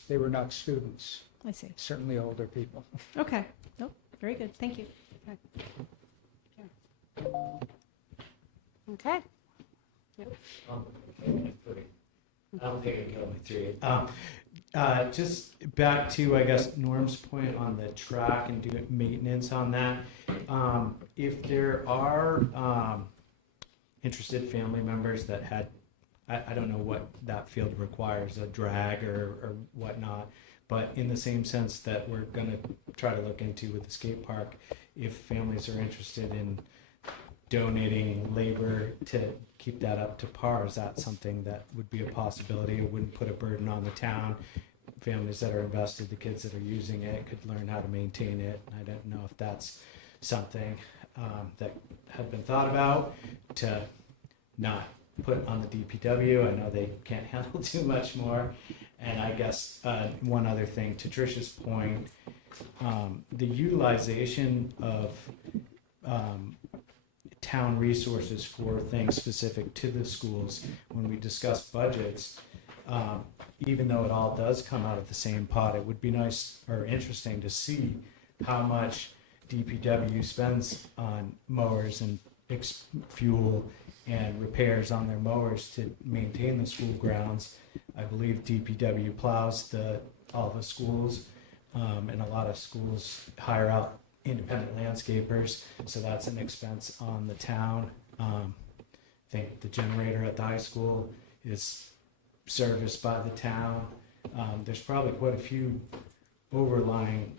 they were not students, I see. certainly older people. Okay. Nope. Very good. Thank you. Okay. I don't think I killed my three. Just back to, I guess, Norm's point on the track and doing maintenance on that. If there are interested family members that had, I don't know what that field requires, a drag or whatnot, but in the same sense that we're gonna try to look into with the skate park, if families are interested in donating labor to keep that up to par, is that something that would be a possibility? It wouldn't put a burden on the town. Families that are invested, the kids that are using it could learn how to maintain it. I don't know if that's something that had been thought about to not put on the DPW. I know they can't handle too much more. And I guess one other thing, to Trish's point, the utilization of town resources for things specific to the schools, when we discuss budgets, even though it all does come out of the same pot, it would be nice or interesting to see how much DPW spends on mowers and fuel and repairs on their mowers to maintain the school grounds. I believe DPW plows all the schools, and a lot of schools hire out independent landscapers, so that's an expense on the town. I think the generator at the high school is serviced by the town. There's probably quite a few overlying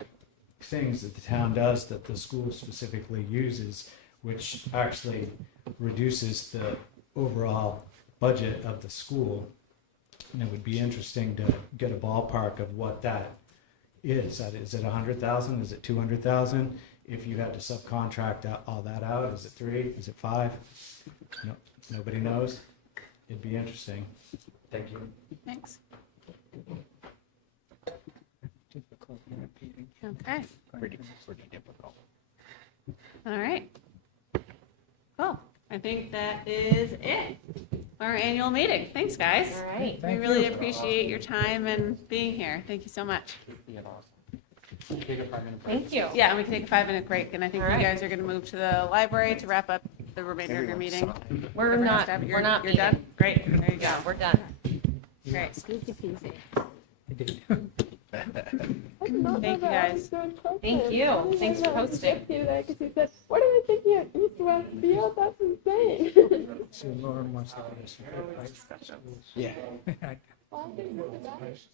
things that the town does that the school specifically uses, which actually reduces the overall budget of the school. And it would be interesting to get a ballpark of what that is. Is it 100,000? Is it 200,000? If you had to subcontract all that out, is it 3? Is it 5? No, nobody knows. It'd be interesting. Thank you. Thanks. Difficult repeating. Okay. Pretty difficult. All right. Cool. I think that is it for our annual meeting. Thanks, guys. All right. We Thank really you. appreciate your time and being here. Thank you so much. Thank you. Yeah, and we can take a 5-minute break, and I think All you right. guys are going to move to the library to wrap up the remainder of your meeting. We're Everyone has not, to have- we're not You're meeting. done? Great. There you go. Yeah, we're done. Great. Easy peasy. I did. Thank you, guys. Thank you. Thanks for hosting. What are they thinking of East West Field? That's insane. So Lauren wants to ask you, right? Yeah. Well, I think it's the best.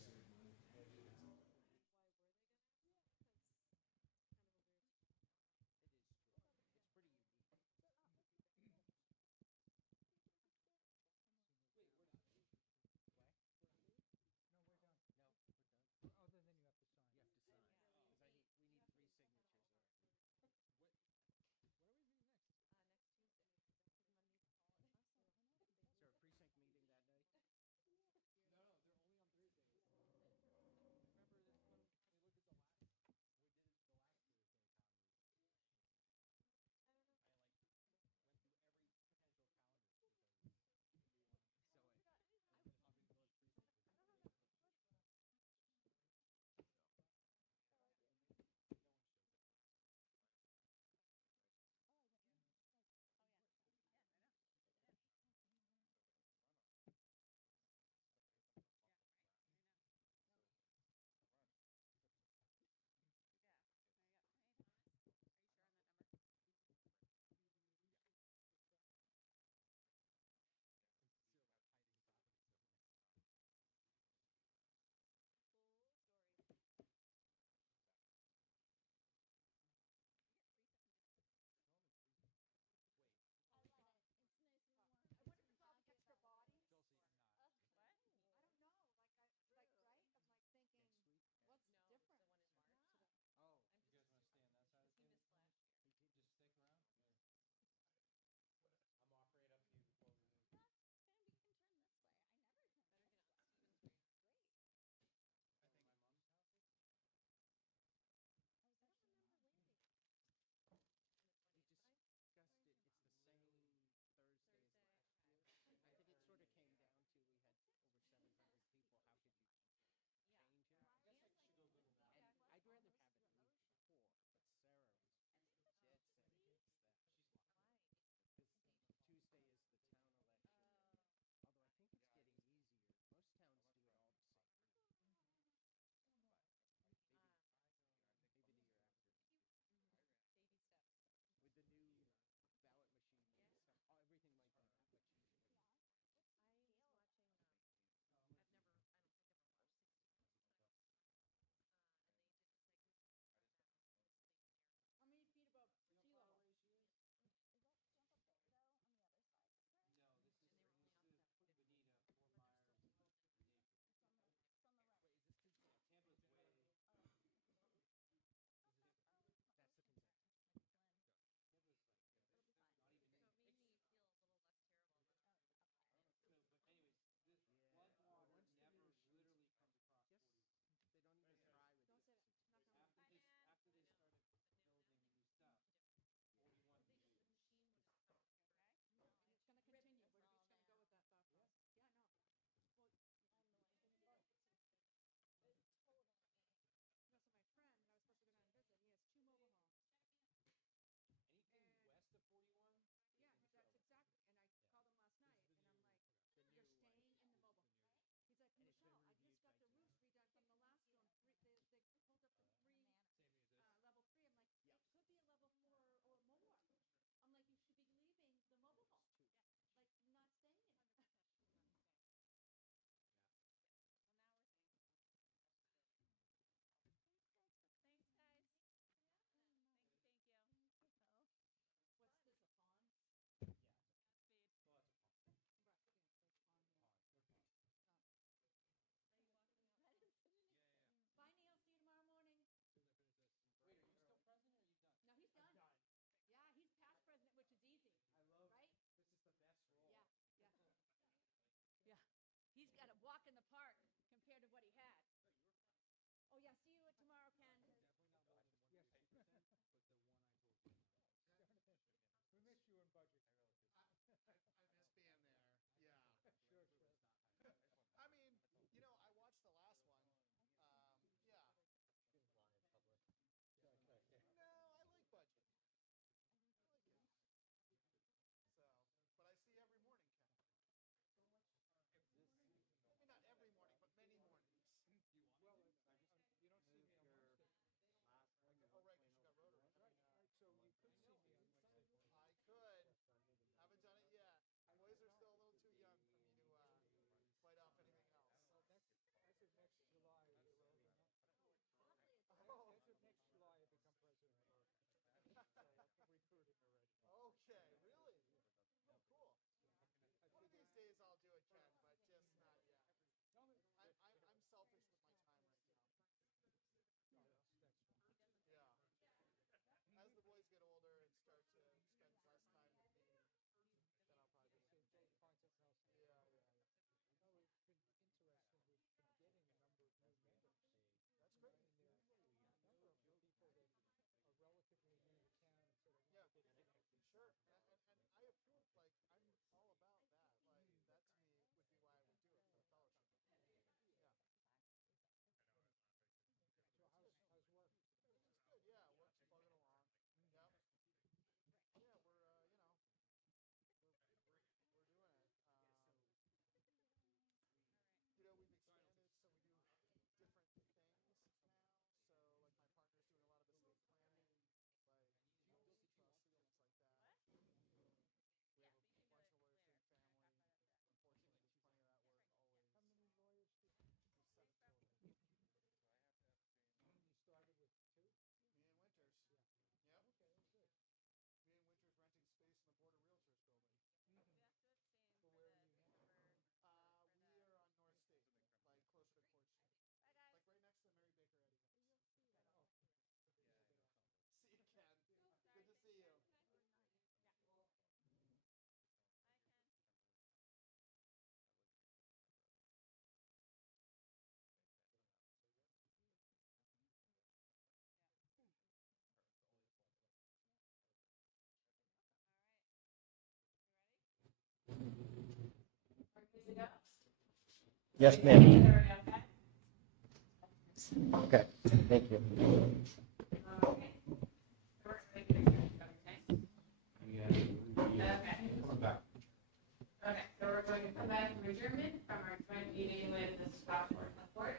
go? Yes, ma'am. Everybody okay? Okay, thank you. Okay. We're ready to go. Okay. Coming back. Okay, so we're going to come back from adjournment from our joint meeting with the Scott Board and the Board.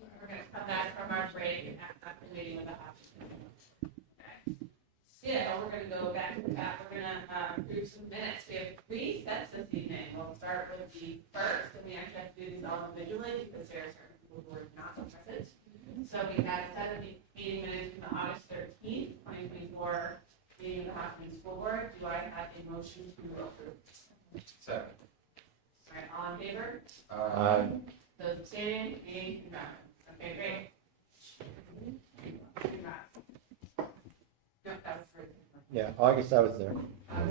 We're going to come back from our break after meeting with the Hopkinton. Okay. So we're going to go back to that. We're going to approve some minutes. We have 3 sets this evening. We'll start with the first, and we actually have to do these all individually because there are certain people who are not present. So we had a set of meeting minutes from the August 13th, 2024 meeting of the Hopkinton School Board. Do I have a motion to approve? Second. All right, all in favor? Those abstaining, any none. Okay, great. No, that was for. Yeah, August, I was there.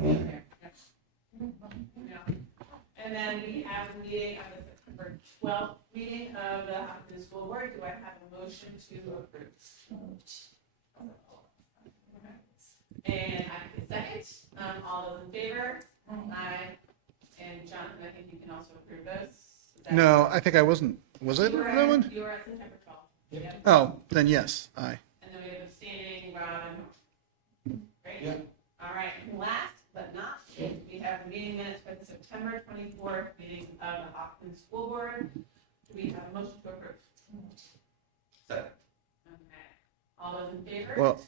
There, yes. Yeah. And then we have the meeting of the September 12th meeting of the Hopkinton School Board. Do I have a motion to approve? And I can second. All those in favor? Aye. And Jonathan, I think you can also approve those. Is that- No, I think I wasn't. Was it You were that at- one? You were at September 12th. Yep. Oh, then yes, aye. And then we have abstaining, Rob and Norm. Great? Yeah. All right, and last but not least, we have the meeting minutes for the September 24th meeting of the Hopkins School Board. Do we have a motion to approve? Second. Okay. All those in favor? Well,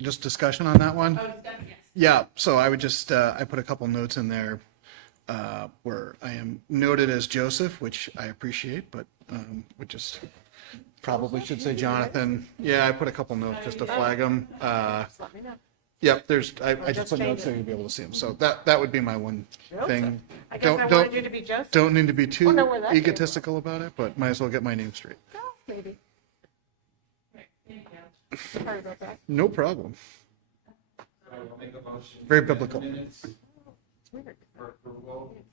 just discussion on that one? Oh, discussion, yes. Yeah, so I would just, I put a couple notes in there where I am noted as Joseph, which I appreciate, but would just, probably should say Jonathan. Yeah, I put a couple notes just to flag them. Just let me know. Yep, there's, I just just put change notes so it. you'll be able to see them. So that would be my one thing. I guess Don't- I don't- wanted you to be Joseph. Don't need to be too Wonder where that came from. egotistical about it, but might as well get my name straight. Oh, maybe. Great, thank you. Sorry about that. No problem. So I'll make a motion. Very for biblical. Minutes It's weird. for approval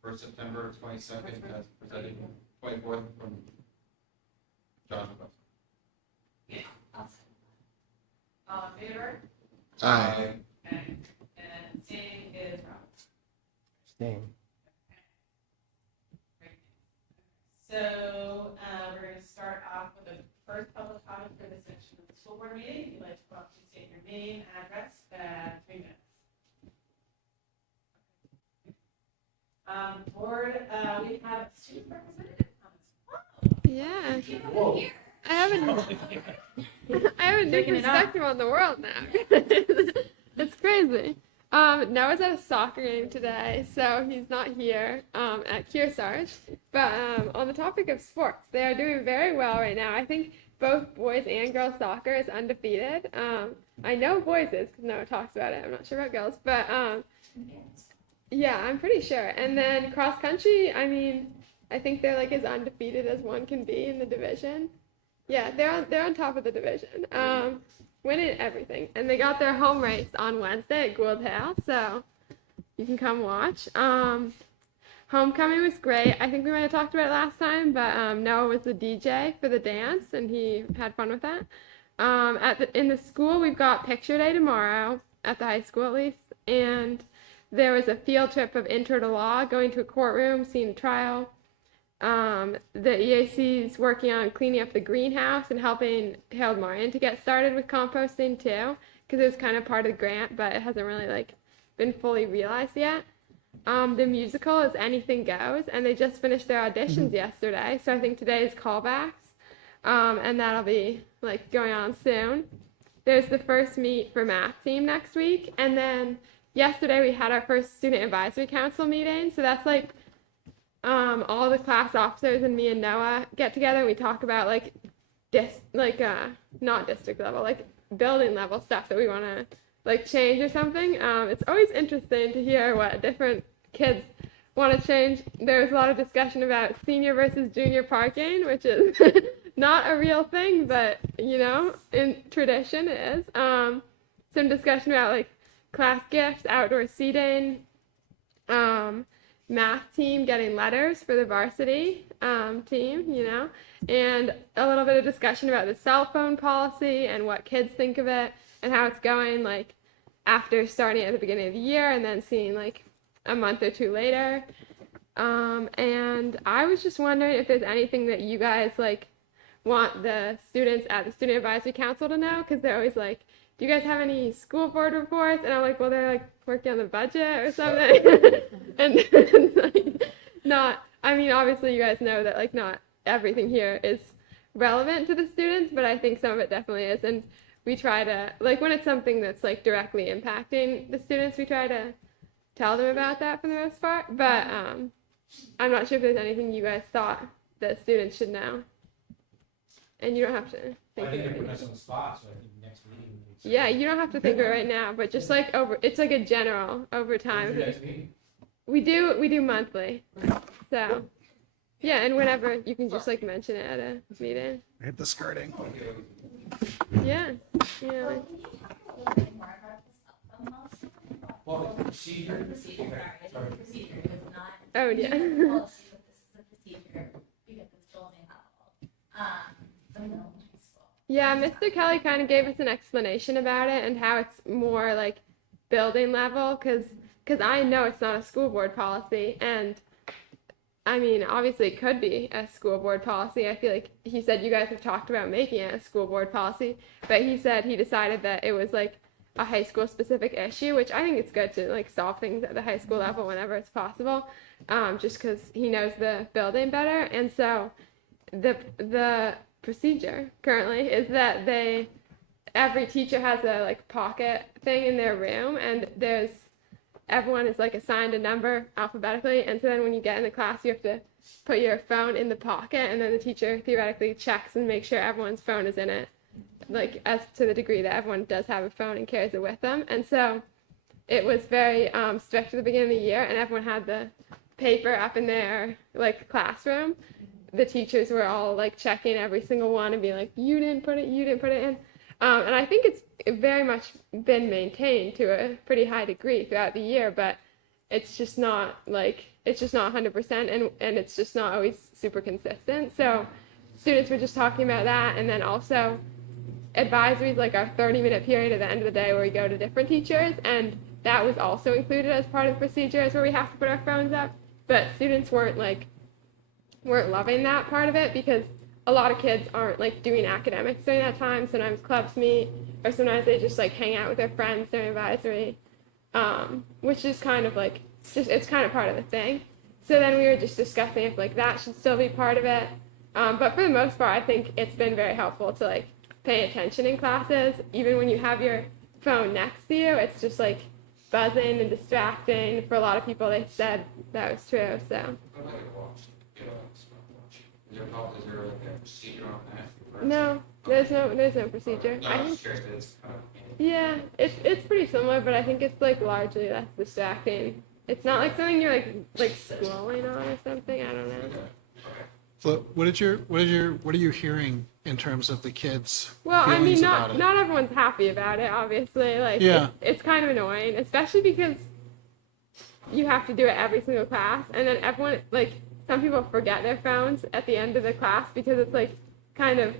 for September 22nd as presented, 24th from John. Yes. All in favor? Aye. Okay. And abstaining is Rob. Staying. Great. So we're going to start off with the first public comment for this section of the school board meeting. If you'd like to come up and state your name, address, 3 minutes. Board, we have student representative comments. Yeah. I have a new Taking it up. perspective on the world now. It's crazy. Noah's at a soccer game today, so he's not here at Kearsarge. But on the topic of sports, they are doing very well right now. I think both boys and girls soccer is undefeated. I know boys is because Noah talks about it. I'm not sure about girls, but yeah, I'm pretty sure. And then cross country, I mean, I think they're like as undefeated as one can be in the division. Yeah, they're on top of the division, winning everything. And they got their home race on Wednesday at Gould Hale, so you can come watch. Homecoming was great. I think we might have talked about it last time, but Noah was the DJ for the dance, and he had fun with that. In the school, we've got picture day tomorrow, at the high school at least, and there was a field trip of intro to law, going to a courtroom, seeing a trial. The EAC is working on cleaning up the greenhouse and helping Harold Martin to get started with composting too, because it was kind of part of the grant, but it hasn't really been fully realized yet. The musical is Anything Goes, and they just finished their auditions yesterday, so I think today is callbacks, and that'll be going on soon. There's the first meet for math team next week, and then yesterday we had our first student advisory council meeting, so that's all the class officers and me and Noah get together and we talk about not district level, building level stuff that we want to change or something. It's always interesting to hear what different kids want to change. There was a lot of discussion about senior versus junior parking, which is not a real thing, but in tradition it is. Some discussion about class gifts, outdoor seating, math team getting letters for the varsity team, and a little bit of discussion about the cell phone policy and what kids think of it and how it's going, after starting at the beginning of the year and then seeing a month or two later. And I was just wondering if there's anything that you guys like want the students at the Student Advisory Council to know, because they're always like, do you guys have any school board reports? And I'm like, well, they're like working on the budget or something. and it's like, not, I mean, obviously you guys know that like not everything here is relevant to the students, but I think some of it definitely is. And we try to, like when it's something that's like directly impacting the students, we try to tell them about that for the most part. But I'm not sure if there's anything you guys thought that students should know. And you don't have to think of it. us on the spot, so I think next meeting. Yeah, you don't have to think of it right now, but just like it's like a general over time. We do monthly. So yeah, and whenever you can just like mention it at a meeting. Hit the skirting. Yeah. Yeah. Well, the procedure. Oh yeah. Yeah, Mr. Kelly kind of gave us an explanation about it and how it's more like building level, because I know it's not a school board policy, and I mean, obviously it could be a school board policy. I feel like he said you guys have talked about making it a school board policy, but he said he decided that it was like a high school specific issue, which I think it's good to like solve things at the high school level whenever it's possible, just because he knows the building better. And so the procedure currently is that every teacher has a like pocket thing in their room, and everyone is like assigned a number alphabetically, and so then when you get in the class you have to put your phone in the pocket, and then the teacher theoretically checks and makes sure everyone's phone is in it, like as to the degree that everyone does have a phone and carries it with them. And so it was very strict at the beginning of the year, and everyone had the paper up in their like classroom. The teachers were all like checking every single one and being like, you didn't put it in. And I think it's very much been maintained to a pretty high degree throughout the year, but it's just not 100%, and it's just not always super consistent. So students were just talking about that, and then also advisories, like our 30-minute period at the end of the day where we go to different teachers, and that was also included as part of the procedures where we have to put our phones up, but students weren't loving that part of it, because a lot of kids aren't like doing academics during that time. Sometimes clubs meet, or sometimes they just like hang out with their friends during advisory, which is kind of like it's kind of part of the thing. So then we were just discussing if like that should still be part of it. But for the most part, I think it's been very helpful to like pay attention in classes. Even when you have your phone next to you, it's just like buzzing and distracting. For a lot of people, they said that was true. So. Is there like a procedure on that? No, there's no procedure. No, I'm just curious, but it's kind of. Yeah, it's pretty similar, but I think it's like largely less distracting. It's not like something you're like scrolling on or something. I don't know. So what are you hearing in terms of the kids' Well, I feelings mean, about it? not everyone's happy about it, obviously. Like, Yeah. it's kind of annoying, especially because you have to do it every single class, and then everyone like. Some people forget their phones at the end of the class because it's like kind of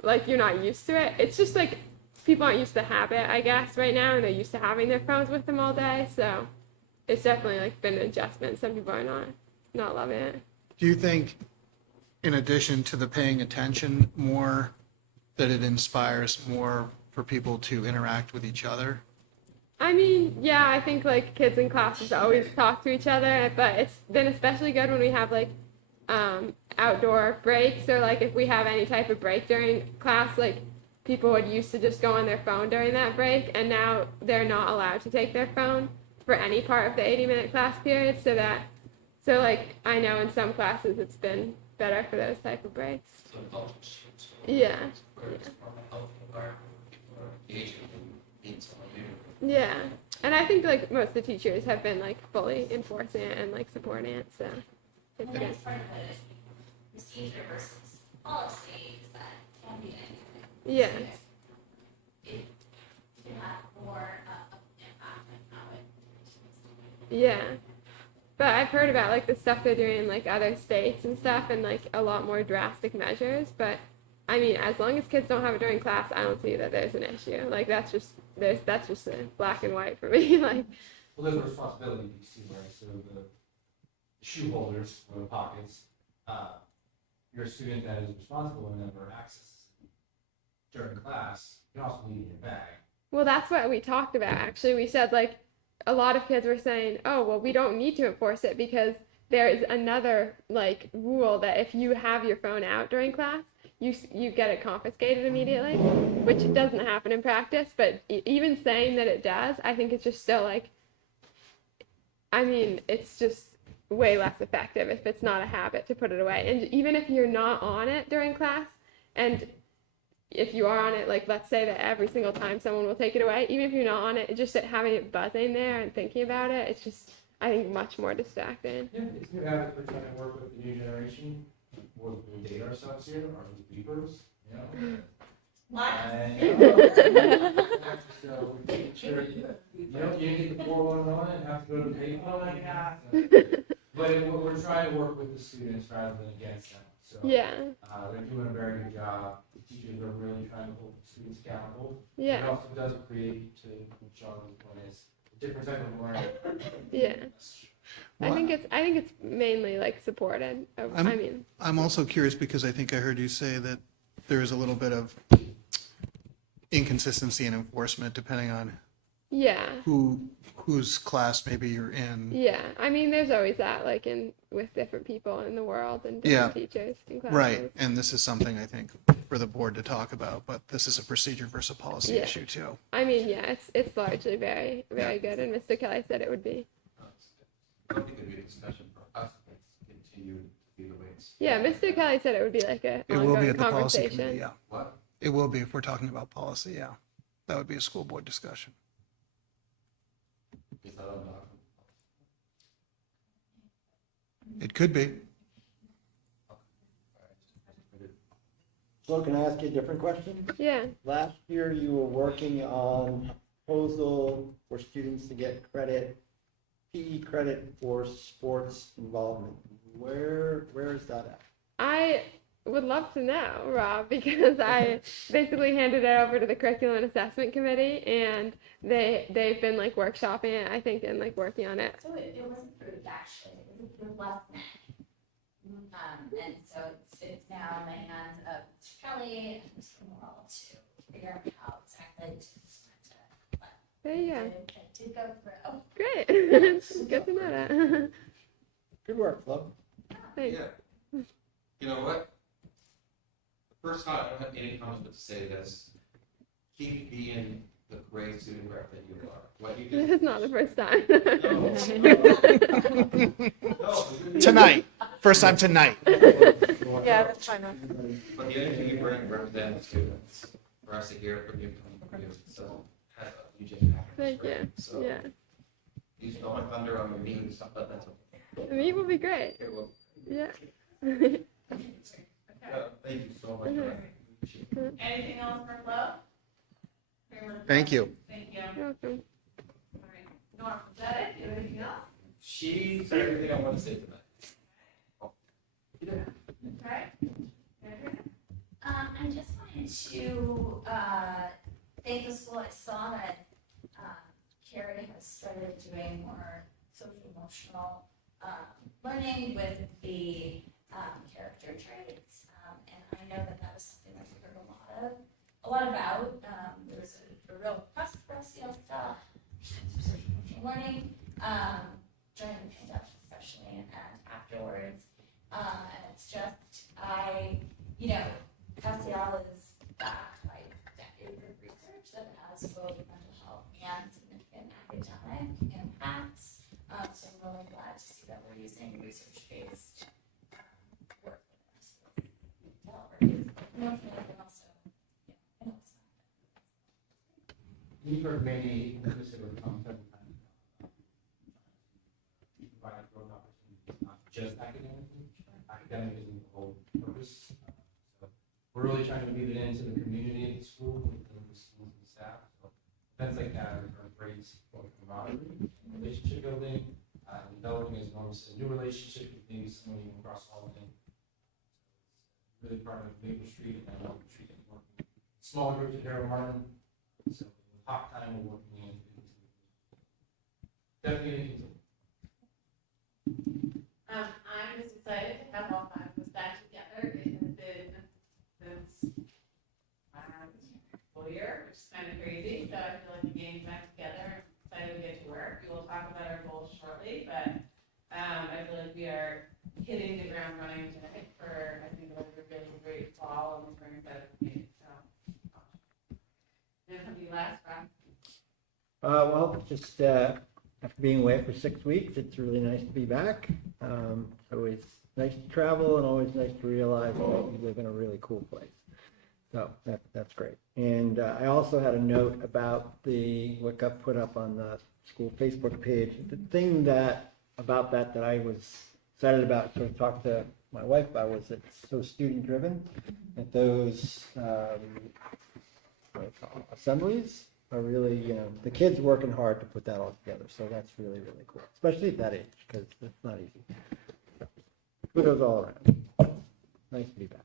like you're not used to it. It's just like people aren't used to the habit, I guess, right now, and they're used to having their phones with them all day. So it's definitely like been an adjustment. Some people are not loving it. Do you think, in addition to the paying attention more, that it inspires more for people to interact with each other? I mean, yeah, I think like kids in classes always talk to each other, but it's been especially good when we have like outdoor breaks, or like if we have any type of break during class, like people would used to just go on their phone during that break, and now they're not allowed to take their phone for any part of the 80-minute class period, so like I know in some classes it's been better for those type of breaks. Yeah. Yeah, and I think like most of the teachers have been like fully enforcing it and like supporting it, so it's good. That's part of the procedure versus policy, is that can be anything. Yeah. It can have more impact than how it. Yeah, but I've heard about like the stuff they're doing in like other states and stuff, and like a lot more drastic measures. But I mean, as long as kids don't have it during class, I don't see that there's an issue. Like that's just a black and white for me. Like Well, there's a responsibility piece too, right? So the shoe holders or the pockets, you're a student that is responsible and never accesses it during class. You can also leave it in your bag. Well, that's what we talked about, actually. We said, like, a lot of kids were saying, oh, well, we don't need to enforce it because there is another, like, rule that if you have your phone out during class, you get it confiscated immediately, which doesn't happen in practice. But even saying that it does, I think it's just so, like, I mean, it's just way less effective if it's not a habit to put it away. And even if you're not on it during class, and if you are on it, like, let's say that every single time someone will take it away, even if you're not on it, just having it buzzing there and thinking about it, it's just, I think, much more distracting. Yeah, it's new habits. We're trying to work with the new generation. We'll date ourselves here. Are these beepers? You know? What? I know. So we make sure you get the 411 and have to go to the payphone. But we're trying to work with the students rather than against them. So Yeah. they're doing a very good job. The teachers are really trying to hold the students accountable. Yeah. It also does create, to Charlie's point, is a different type of learning. Yeah. Well, I think it's mainly, like, supported. I'm also curious because I think I heard you say that there is a little bit of inconsistency in enforcement depending on Yeah. whose class maybe you're in. Yeah. I mean, there's always that, like, with different people in the world and different teachers and classes. Right, and this is something I think for the board to talk about, but this is a procedure versus a policy Yeah. issue too. I mean, yeah, it's largely very, very good, and Mr. Kelly said it would be. I don't think it'd be a discussion for us to continue to be the way it's. Yeah, Mr. Kelly said it would be like a It will be ongoing at the policy committee, conversation. yeah. What? It will be if we're talking about policy, yeah. That would be a school board discussion. Is that on It could be. So can I ask you a different question? Yeah. Last year, you were working on a proposal for students to get PE credit for sports involvement. Where is that at? I would love to know, Rob, because I basically handed it over to the curriculum and assessment committee, and they've been, like, workshopping it, I think, and, like, working on it. So it wasn't approved, actually. It was approved last May. And so it's now in the hands of Mr. Kelly and Mr. Morrell to figure out how exactly to implement it. But There you go. it did go through. Great. Good to know that. Good work, Flo. Thanks. Yeah. You know what? The first time, I don't have any comments but to say this. Keep being the great student rep that you are. What you This did. is not the first time. No. Tonight, first time tonight. Yeah, that's fine. But the other thing you bring represents students. For us to hear from you, so has a huge impact. Thank you. So Yeah. you stole my thunder on the meeting and stuff, but that's okay. The meet will be great. Okay, well, Yeah. thank you so much. Mhm. Appreciate it. Anything else for Flo? Thank you. Thank you. You're welcome. All right. Norm, is that it? Do you have anything else? She said everything I want to say tonight. Right? I just wanted to thank the school. I saw that Carrie has started doing more social emotional learning with the character traits, and I know that that was something that we heard a lot about. There was a real request for SEL stuff, social emotional learning during the pandemic, especially, and afterwards. And it's just, SEL is backed by decades of research that has both mental health and significant academic impacts. So I'm really glad to see that we're using research-based work to help reduce emotional and also, We've heard many inclusive content. Provide growth opportunities, not just academically. Academic isn't the whole purpose. So we're really trying to weave it into the community of the school, with the schools and staff. So events like that are great for camaraderie, relationship building, developing, as Norm said, new relationship with maybe someone even across all of them. Really part of Maple Street and Maple Street and working small groups at Harold Martin. So with Hopkinton, we're working in. Definitely. I'm just excited to have all five of us back together. It has been since last school year, which is kind of crazy. So I feel like we're getting back together. I'm excited to get to work. We will talk about our goals shortly, but I feel like we are hitting the ground running today for, I think, a really great fall and spring set of games. So, and the last round. Well, just after being away for 6 weeks, it's really nice to be back. It's always nice to travel and always nice to realize that we live in a really cool place. So that's great. And I also had a note about what got put up on the school Facebook page. The thing about that I was excited about, sort of talked to my wife about, was it's so student driven that those what do you call them, assemblies are really, the kids working hard to put that all together. So that's really, really cool, especially at that age, because it's not easy. So, kudos all around. Nice to be back.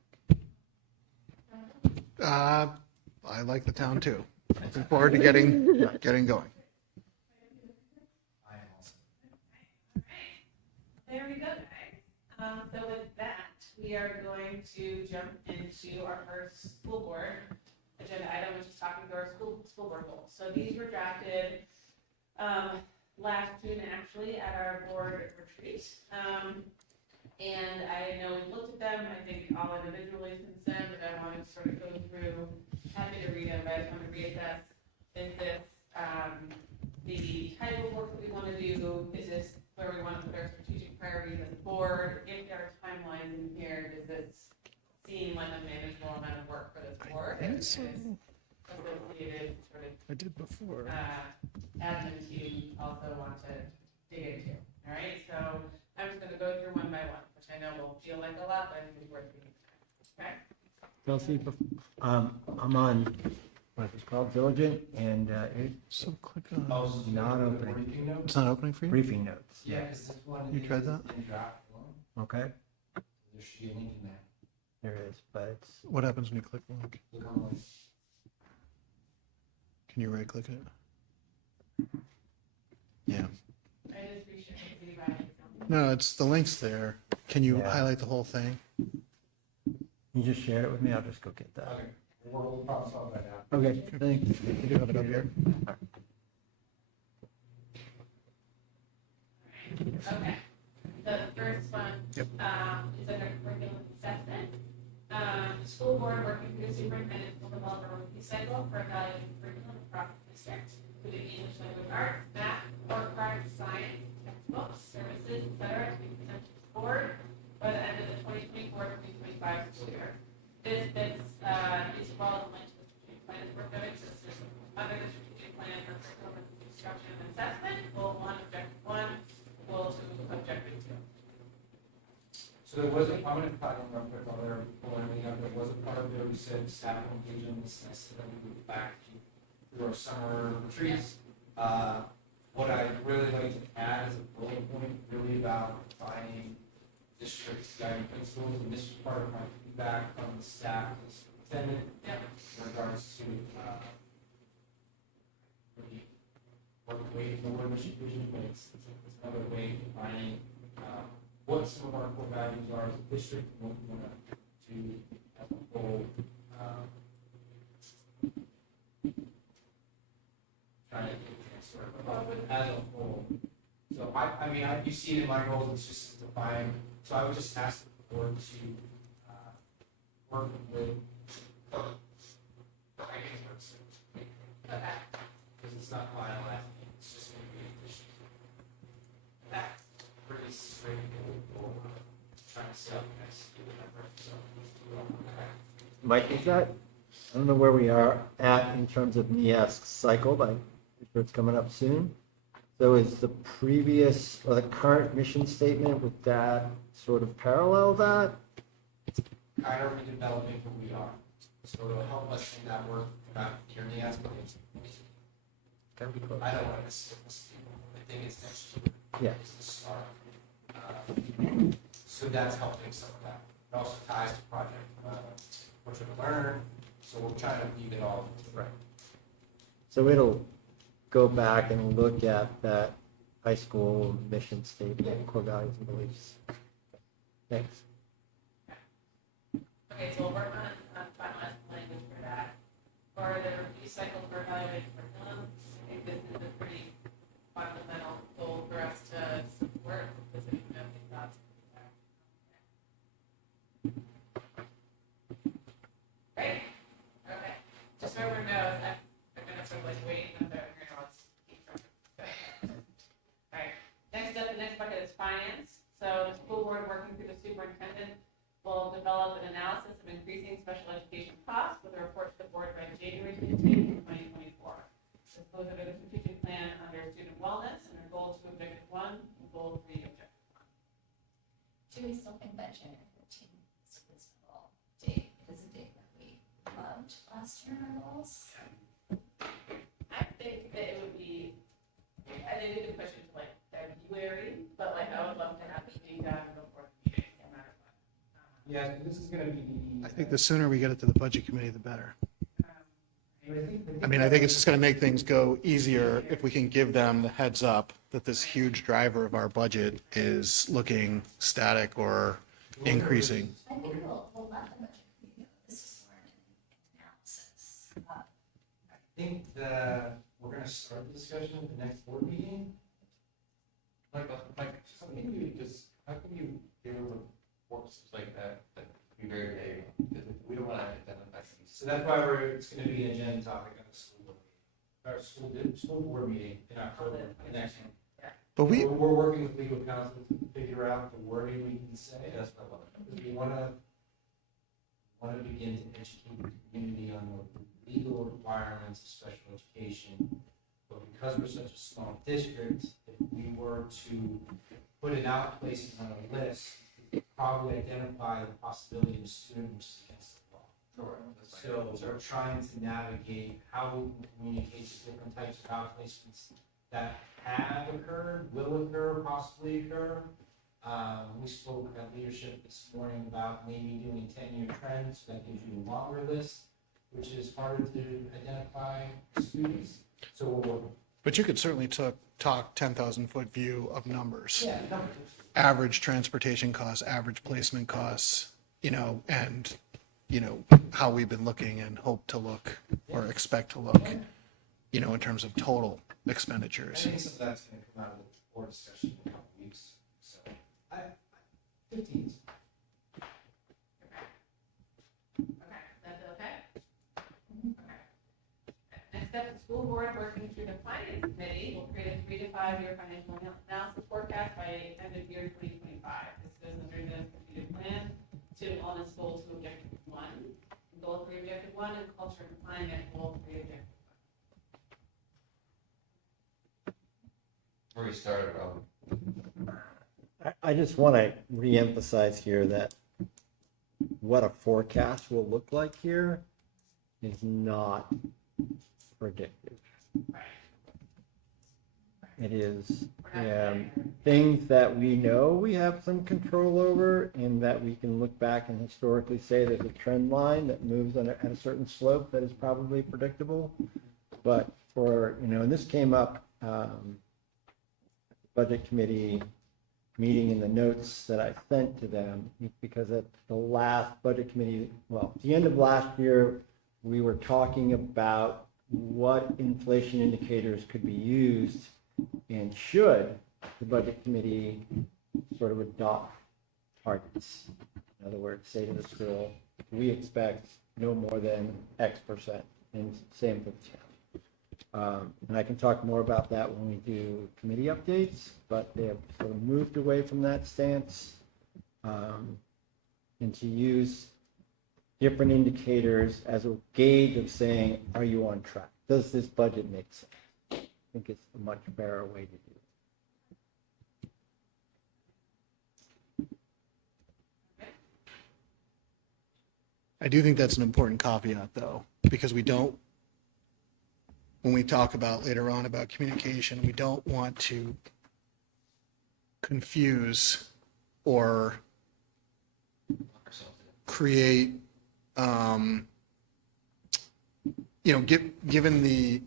I like the town too. Looking forward to getting going. There we go, guys. So with that, we are going to jump into our first school board agenda item, which is talking to our school board goals. So these were drafted last June, actually, at our board retreat. And I know we looked at them, I think all individually since then, but I wanted to sort of go through, happy to read them, but I just want to reassess. Is this the type of work that we want to do? Is this where we want to put our strategic priorities as a board? If there are timelines in here, does this seem like a manageable amount of work for this board? And is associated sort of I did before. admin team also want to dig into. All right, so I'm just going to go through one by one, which I know will feel like a lot, but I think it's worth reading. Okay. Kelsey, I'm on, what is it called, Diligent, and So click Oh, on. so Not the opening. briefing notes? It's not opening for you? briefing notes. Yeah, because this one You tried is that? in draft form. Okay, There should be a link in there. there is, but it's, What happens when you click the link? Look on the link. Can you right click it? Yeah. I just reshared it with you guys. No, it's the link's there. Can you Yeah. highlight the whole thing? you just shared it with me, I'll just go get that. Okay, we'll probably solve that out. Okay, thanks. You do have it up here. Okay, the first one Yep. is under curriculum assessment. The school board working through the superintendent will develop a review cycle for evaluating curriculum across the district, including English language arts, math, work arts, science, textbooks, services, etc., to be presented to the board by the end of the 2024-2025 school year. This is well aligned to the strategic plan that we're doing. So this is under the strategic plan for curriculum instruction and assessment, goal 1, objective 1, goal 2, objective 2. So there was I'm going to cut in real quick while they're pulling everything up. There was a part of there we said staff engagement, this, that we move back through our summer retreats. What I'd really like to add is a bullet point really about defining district guiding principles, and this was part of my feedback from the staff and the superintendent in regards to really what the way forward mission vision, but it's another way of defining what some of our core values are as a district, and what we want to do as a whole. Trying to sort of as a whole. So I mean, you see it in my goals, it's just define. So I would just ask the board to work with. Okay. Because it's not finalized, it's just going to be addition. That's pretty straightforward. Trying to set up next year, whatever. So, Mike, is that, I don't know where we are at in terms of NEASC cycle, but I'm sure it's coming up soon. So is the previous, or the current mission statement, would that sort of parallel that? kind of redeveloping who we are. So it'll help us in that work, not here in the aspirations. Can be close. I don't want to miss people. I think it's next year. Yeah. It's the start. So that's helping some of that. It also ties to project, what you're going to learn. So we're trying to weave it all together. Right. So it'll go back and look at that high school mission statement, core values and beliefs. Thanks. Okay, so we'll work on finalizing the language for that. For the review cycle for evaluating curriculum, I think this is a pretty fundamental goal for us to support, because if you know the thoughts. Great, okay. Just so everyone knows, I'm gonna sort of like wait and they're hearing all this. All right, next up, the next bucket is finance. So the school board, working through the superintendent, will develop an analysis of increasing special education costs with a report to the board by January 15, 2024. This goes over the strategic plan under student wellness and our goal 2, objective 1, and goal 3, objective 1. Do we still think that January 15th is a reasonable date? It is a date that we loved last year in our goals. I think that it would be, I think we could push it to like February, but like I would love to have it be done before the meeting, no matter what. Yeah, this is gonna be. I think the sooner we get it to the budget committee, the better. I mean, I think it's just going to make things go easier if we can give them the heads up that this huge driver of our budget is looking static or increasing. I think we'll let the budget committee know this is more an analysis. I think that we're gonna start the discussion at the next board meeting. Like, how can you give them works like that be very vague? Because we don't want to identify things. So that's why it's gonna be an agenda topic at the school board meeting, our school board meeting in October, the next one. But We're working with legal counsel to figure out the wording we can say. That's what I want. Because we wanna begin to educate the community on the legal requirements of special education. But because we're such a small district, if we were to put it out places on a list, we'd probably identify the possibility of a student which is against the law. So we're trying to navigate how we can communicate the different types of outplacements that have occurred, will occur, possibly occur. We spoke at leadership this morning about maybe doing 10-year trends, so that gives you a longer list, which is harder to identify students. So But you could certainly talk 10,000 foot view of numbers. yeah, Average transportation costs, average placement costs, and, how we've been looking and hope to look or expect to look, in terms of total I expenditures. think some of that's going to come out of the board discussion in a couple of weeks. So 15 is Okay, that's okay? Okay. Next up, the school board, working through the finance committee, will create a 3 to 5 year financial analysis forecast by end of year 2025. This goes under the strategic plan, student wellness goal 2, objective 1, goal 3, objective 1, and culture and climate, goal 3, objective 1. Where we started, Rob. I just want to reemphasize here that what a forecast will look like here is not predictive. It is things that we know we have some control over and that we can look back and historically say there's a trend line that moves at a certain slope that is probably predictable. But and this came up budget committee meeting in the notes that I sent to them, because at the last budget committee, at the end of last year, we were talking about what inflation indicators could be used and should the budget committee sort of adopt targets. In other words, say to the school, we expect no more than X%, and same for the town. And I can talk more about that when we do committee updates, but they have sort of moved away from that stance and to use different indicators as a gauge of saying, are you on track? Does this budget make sense? I think it's a much fairer way to do it. I do think that's an important caveat, though, because when we talk about later on about communication, we don't want to confuse or create, given the,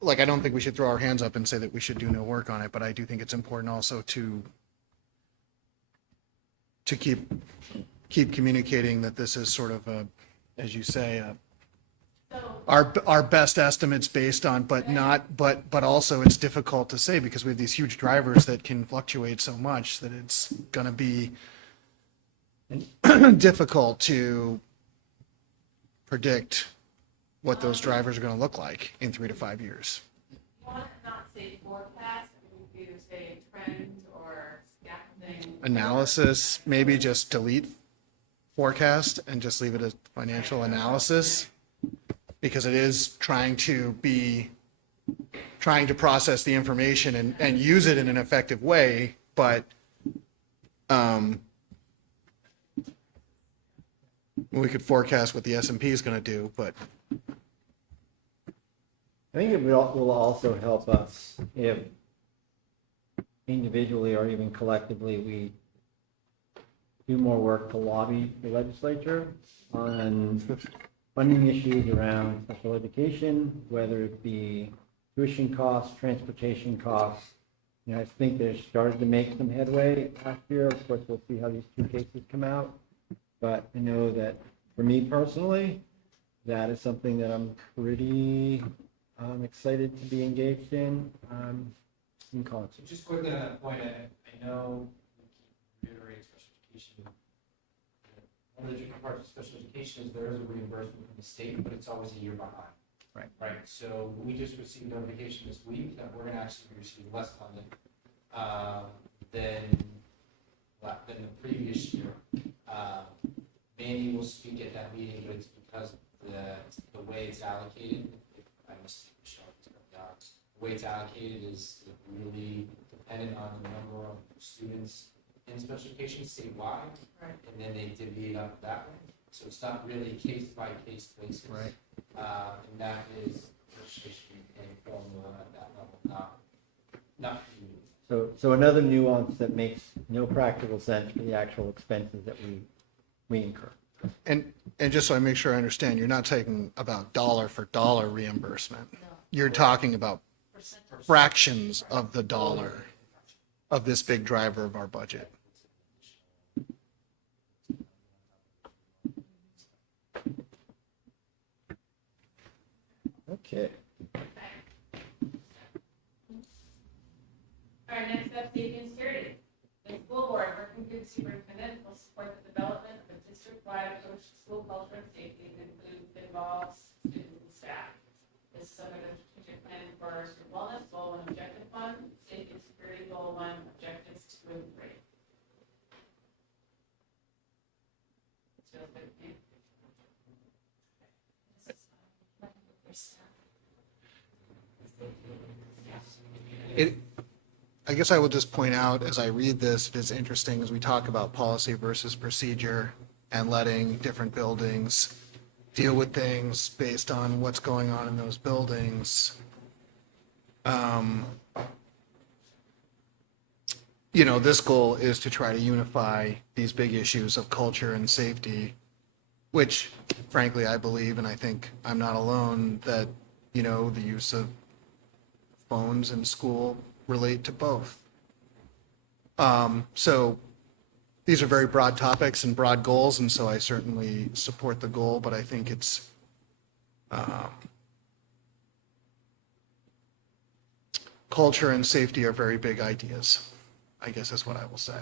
like, I don't think we should throw our hands up and say that we should do no work on it, but I do think it's important also to keep communicating that this is sort of a, as you say, our best estimates based on, but also it's difficult to say because we have these huge drivers that can fluctuate so much that it's going to be difficult to predict what those drivers are going to look like in 3 to 5 years. You want to not say forecast, you either say trend or scaffolding. Analysis, maybe just delete forecast and just leave it as financial analysis, because it is trying to process the information and use it in an effective way, but we could forecast what the S&P is going to do, but I think it will also help us if individually or even collectively we do more work to lobby the legislature on funding issues around special education, whether it be tuition costs, transportation costs. You know, I think they've started to make some headway last year. Of course, we'll see how these 2 cases come out. But I know that for me personally, that is something that I'm pretty excited to be engaged in concert. Just quickly on that point, I know we keep reiterating special education. One of the tricky parts of special education is there is a reimbursement from the state, but it's always a year behind. Right. Right. So we just received notification this week that we're going to actually receive less funding than the previous year. Mandy will speak at that meeting, but it's because the way it's allocated. I must Michelle. The way it's allocated is really dependent on the number of students in special education statewide, Right. and then they divvy it up that way. So it's not really case by case basis. Right. And that is registration and formula at that level, not community. So another nuance that makes no practical sense for the actual expenses that we incur. And just so I make sure I understand, you're not talking about dollar for dollar reimbursement. You're talking about fractions of the dollar of this big driver of our budget. Okay. All right, next up, safety and security. The school board, working with the superintendent, will support the development of a district-wide approach to school culture and safety that involves students and staff. This is under the strategic plan for student wellness, goal 1, objective 1, safety and security, goal 1, objectives 2 and 3. This feels good to me. I guess I will just point out as I read this, it is interesting as we talk about policy versus procedure and letting different buildings deal with things based on what's going on in those buildings. You know, this goal is to try to unify these big issues of culture and safety, which frankly, I believe, and I think I'm not alone, that, you know, the use of phones in school relate to both. So these are very broad topics and broad goals, and so I certainly support the goal, but I think it's culture and safety are very big ideas, I guess is what I will say.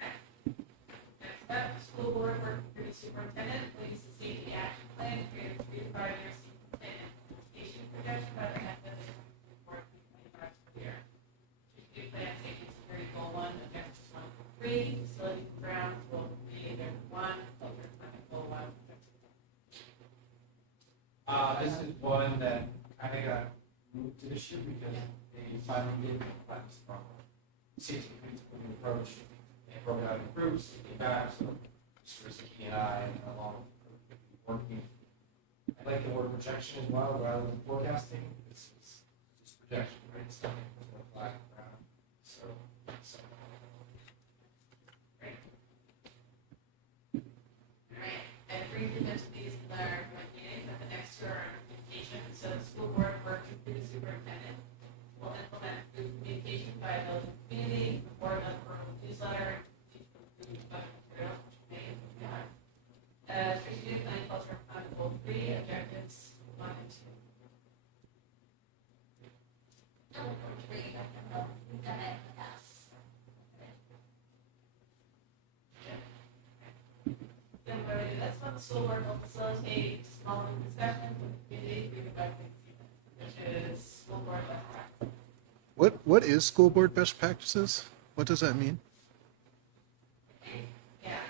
Next up, school board working with the superintendent, leads the safety action plan, create a 3 to 5 year safety plan implementation projection by the end of the report 2025 school year. Strategic plan, safety and security, goal 1, objectives 1 through 3, facility and grounds, goal 3, objective 1, culture and climate, goal 1, objective 2. This is one that kind of got moved to this year because they finally did apply this problem. Safety principle approach, they broke it out in groups, they came back, so Risky and I, along with working. I like the word projection as well, rather than forecasting. It's just projection, right? It's not a flag around. So. All right, and briefly mention the the school board will facilitate small group discussions with the community through the budgeting season, which is school board best practice. What is school board best practices? What does that mean? Yeah.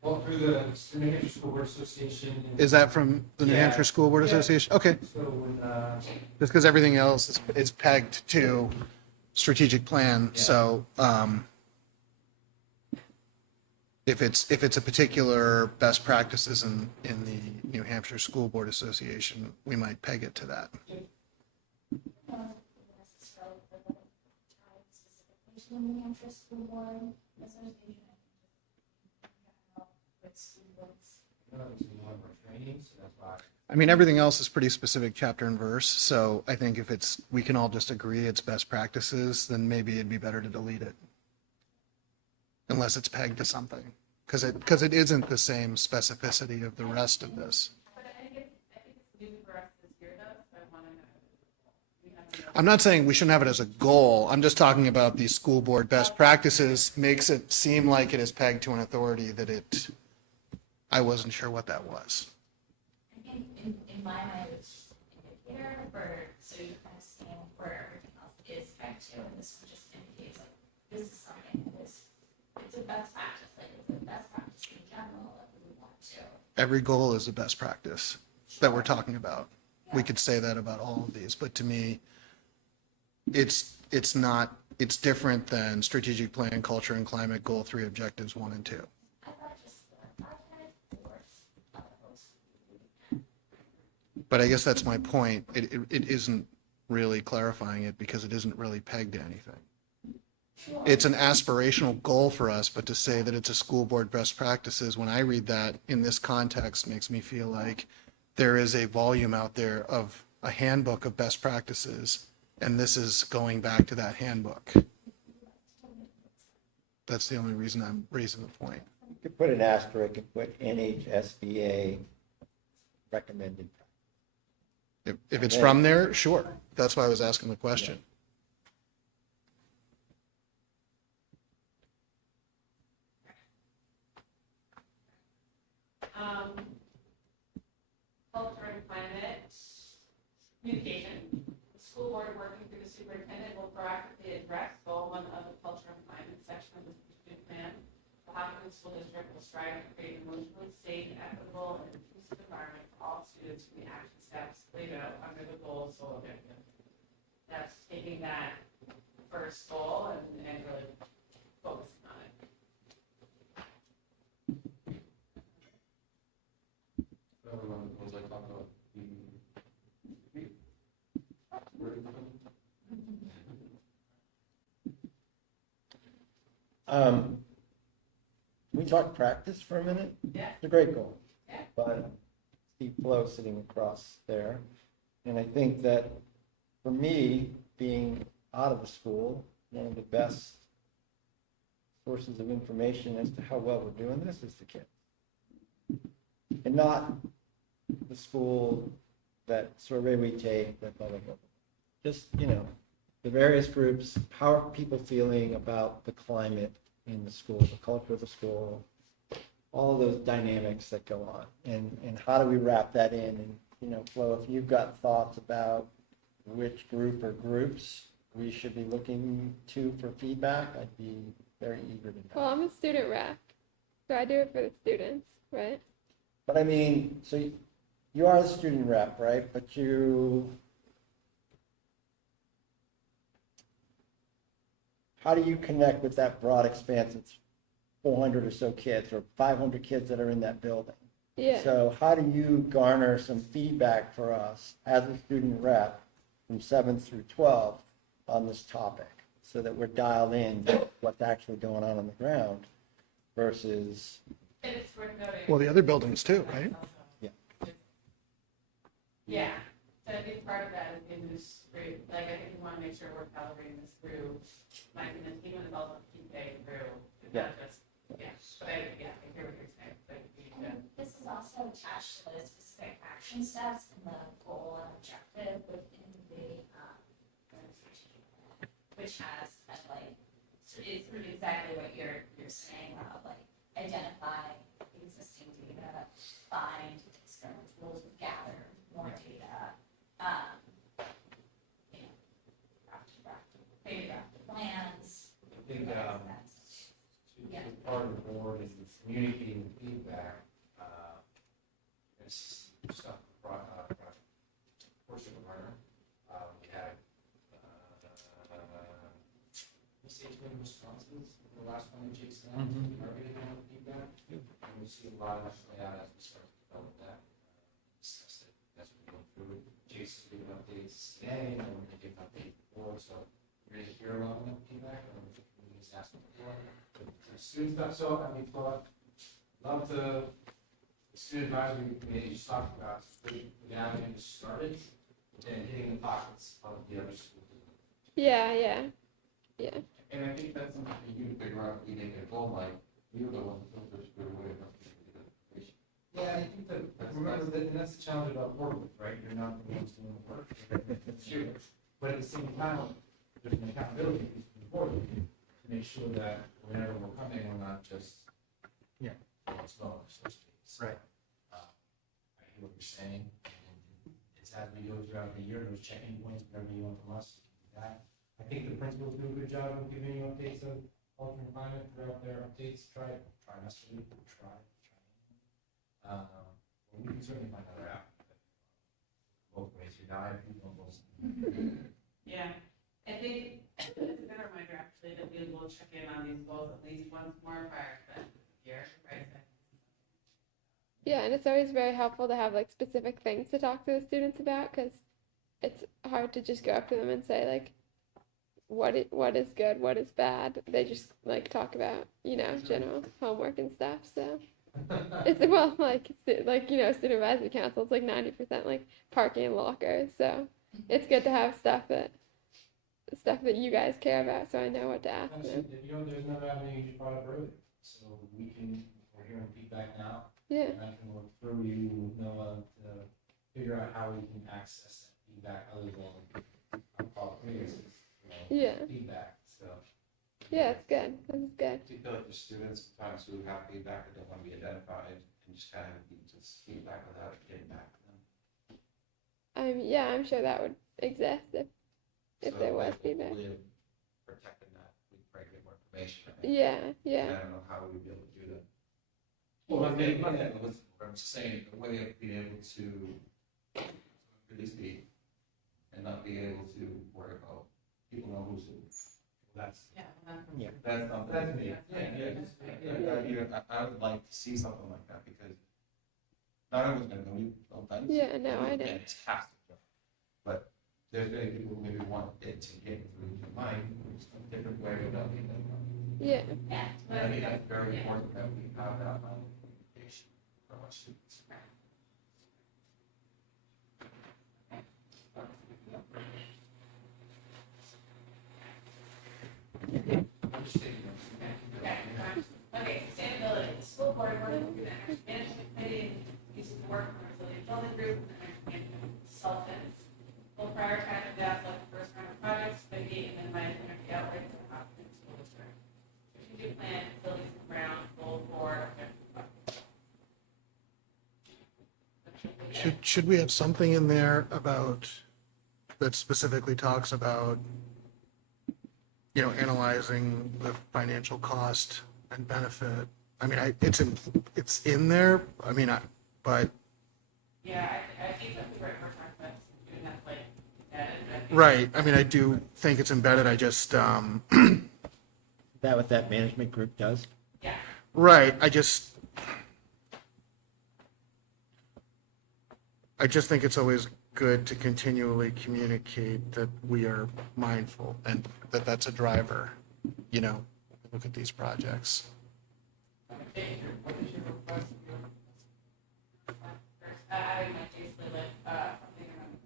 Well, through the New Hampshire School Board Association. Is that from the New Yeah. Hampshire School Board Yeah. Association? Okay, So when, just because everything else is pegged to strategic plan, Yeah. so, if it's a particular best practices in the New Hampshire School Board Association, we might peg it to that. Necessarily tied specifically to the New Hampshire School Board Association. With school boards. I mean, everything else is pretty specific chapter and verse, so I think if we can all just agree it's best practices, then maybe it'd be better to delete it. Unless it's pegged to something, because it isn't the same specificity of the rest of this. But I think it's new for us this year though, so I want to know. We haven't- I'm not saying we shouldn't have it as a goal, I'm just talking about the school board best practices makes it seem like it is pegged to an authority that I wasn't sure what that was. I think in my mind, it's just an indicator for, so you kind of see where everything else is back to, and this one just indicates like, this is something that is, it's a best practice, like it's a best practice in general that we want to. Every goal is a best practice that we're talking about. We could say that about all of these, but to me, it's different than strategic plan, culture and climate, goal 3, objectives 1 and 2. I thought just the project force other folks. But I guess that's my point. It isn't really clarifying it because it isn't really pegged to anything. It's an aspirational goal for us, but to say that it's a school board best practices, when I read that in this context, makes me feel like there is a volume out there of a handbook of best practices, and this is going back to that handbook. That's the only reason I'm raising the point. You could put an asterisk and put NHSBA recommended. If it's from there, sure. That's why I was asking the question. Culture and climate, communication. The school board working through the superintendent will proactively address goal 1 of the culture and climate section of the strategic plan. The Hopkinton School District will strive to create an emotionally safe, equitable, and inclusive environment for all students from the action steps laid out under the goal sole objective. That's taking that first goal and really focusing on it. Was I talking about? We talk practice for a minute? Yeah. It's a great goal. Yeah. But Steve Flo sitting across there. And I think that for me, being out of the school, one of the best sources of information as to how well we're doing this is the kids. And not the school, that survey we take, that blah, blah, blah. Just, the various groups, how are people feeling about the climate in the school, the culture of the school, all of those dynamics that go on, and how do we wrap that in? And Flo, if you've got thoughts about which group or groups we should be looking to for feedback, I'd be very eager to know. Well, I'm a student rep, so I do it for the students, right? But I mean, so you are the student rep, right? But how do you connect with that broad expanse? It's 400 or so kids or 500 kids that are in that building. Yeah. So how do you garner some feedback for us as a student rep from 7th through 12th on this topic so that we're dialed in to what's actually going on the ground versus, And it's worth noting. Well, the other buildings too, right? Yeah. Yeah, so I think part of that is in this group, like, I think we want to make sure we're calibrating this through, like, and the team is also keep paying through, it's not just, but I hear what you're saying, but we need to. This is also attached to the specific action steps and the goal and objective within the strategic plan, which has that, like, so it's sort of exactly what you're saying, Rob, like identify existing data find external tools, gather more data, you know, draft plans. I think, That's- Yeah. part of the board is communicating feedback, this stuff, portion of learner. We had, many responses, the last one that Jake sent, are getting a lot of feedback. And we see a lot of play out as we start to develop that, discuss it, as we go through it. Jason's giving updates today, and we're gonna give updates before, so you're gonna hear a lot of that feedback, or if the community's asking for it. The student stuff, so, I mean, love to, the student advisory committee just talked about, the gathering just started, and hitting the pockets of the other schools. Yeah. And I think that's something for you to figure out, if we make a goal, like, you're the one that filters through it. Yeah, I think that, remember that, and that's the challenge about work with, right? You're not the ones doing the work. It's you. But at the same time, there's an accountability piece for you to make sure that whenever we're coming, we're not just, it's going, so to speak. So, Right. I hear what you're saying, and it's as we go throughout the year, those check-in points, whatever you want from us, that. I think the principals do a good job of giving you updates of alternate climate throughout their updates, trimesterly, we can certainly find that out. Both ways, you're not, I think, almost. Yeah, I think it's a good reminder actually that we will check in on these goals at least once more prior to the year, right? Yeah, and it's always very helpful to have like specific things to talk to the students about because it's hard to just go up to them and say like, what is good, what is bad. They just like talk about, you know, general homework and stuff. So it's well like you know, student advisory council, it's like 90% like parking and lockers. So it's good to have stuff that you guys care about, so I know what to ask them. You know, there's another avenue you just brought up earlier, so we're hearing feedback now. Yeah. And I can work through you, Noah, to figure out how we can access that feedback other than, I'll call it criticism, Yeah. feedback, so. Yeah, it's good. This is good. Do you feel like the students sometimes who have feedback or don't want to be identified and just kind of just feedback without getting back to them? Yeah, I'm sure that would exist if So, there was like, feedback. hopefully protecting that, we probably get more information. I think. Yeah. I don't know how we would be able to do that. Well, I'm just saying, the way of being able to release the, and not be able to worry about people know who's who. That's, That's me. I would like to see something like that because not everyone's gonna know you all the time. Yeah, no, I know. Fantastic job. But there's many people who maybe want it to get through to mind, a different way without being that. Yeah. And I think that's very important that we have that line of communication for our students. I'm just taking notes. Okay, sustainability, the school board working with the energy management committee, using the work from resilient building group, and energy management consultants. We'll prioritize the outlook for first round of projects, mitigate and minimize energy outbreaks in the Hopkinton School District. Strategic plan, facilities and ground, goal for. Should we have something in there about, that specifically talks about, you know, analyzing the financial cost and benefit? I mean, it's in there, I mean, but. Yeah, I think that's the right word, but doing that like, Right, I mean, I do think it's embedded, I just, That what that management group does? yeah. right, I just think it's always good to continually communicate that we are mindful and that that's a driver, you know, look at these projects. Adding like basically like, something around.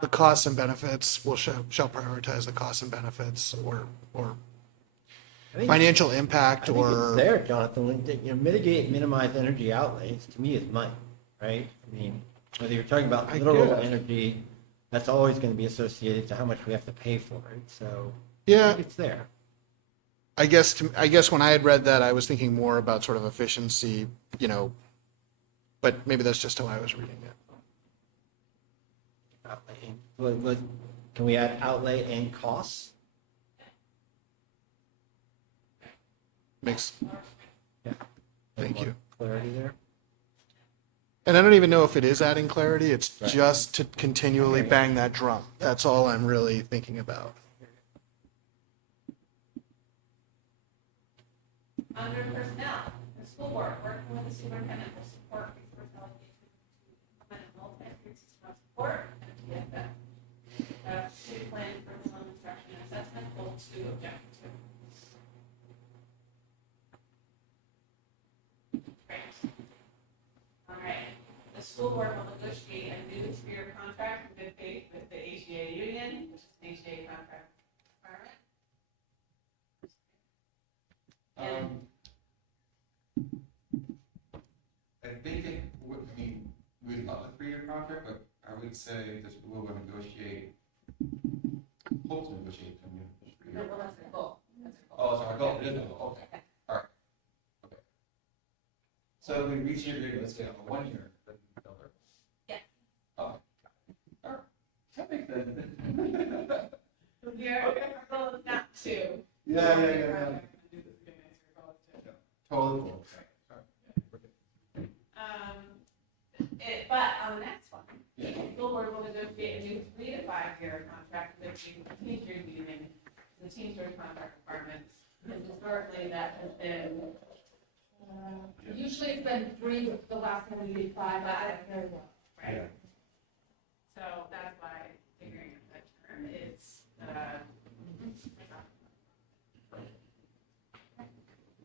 The costs and benefits, shall prioritize the costs and benefits or I think- financial impact I think or. it's there, Jonathan, you know, mitigate, and minimize energy outlays, to me is money, right? I mean, whether you're talking about I literal guess. energy, that's always gonna be associated to how much we have to pay for it, so. I Yeah, think it's there. I guess when I had read that, I was thinking more about sort of efficiency, but maybe that's just how I was reading it. Can we add outlay and costs? Makes, Yeah. thank you. Clarity there. And I don't even know if it is adding clarity, it's Right. just to continually bang that drum. That's all I'm really thinking about. Under personnel, the school board, working with the superintendent will support these personnel engagement to implement a multi-entry system of support and TSS. Strategic plan, curriculum, instruction, and assessment, goal 2, objective 2. Great. All right, the school board will negotiate a new three-year contract in good faith with the HEA union, which is an HEA contract requirement. I think it would be, we would love a 3-year contract, but I would say this will negotiate, hope to negotiate a new 3-year. Well, that's the goal. That's the goal. Oh, sorry, goal, it is a goal, okay, all right. Okay. So if we reach your agreement, let's say on a 1-year, then we fill it. Yeah. Oh, all right, that makes sense. Your goal is not 2. Yeah. Totally cool. But on the next one, Yeah. the school board will negotiate a new 3 to 5-year contract with the teacher union, the teacher contract requirements. And historically, that has been, usually it's been 3, the last one we did 5, but I don't know. Right? So that's why figuring out that term is,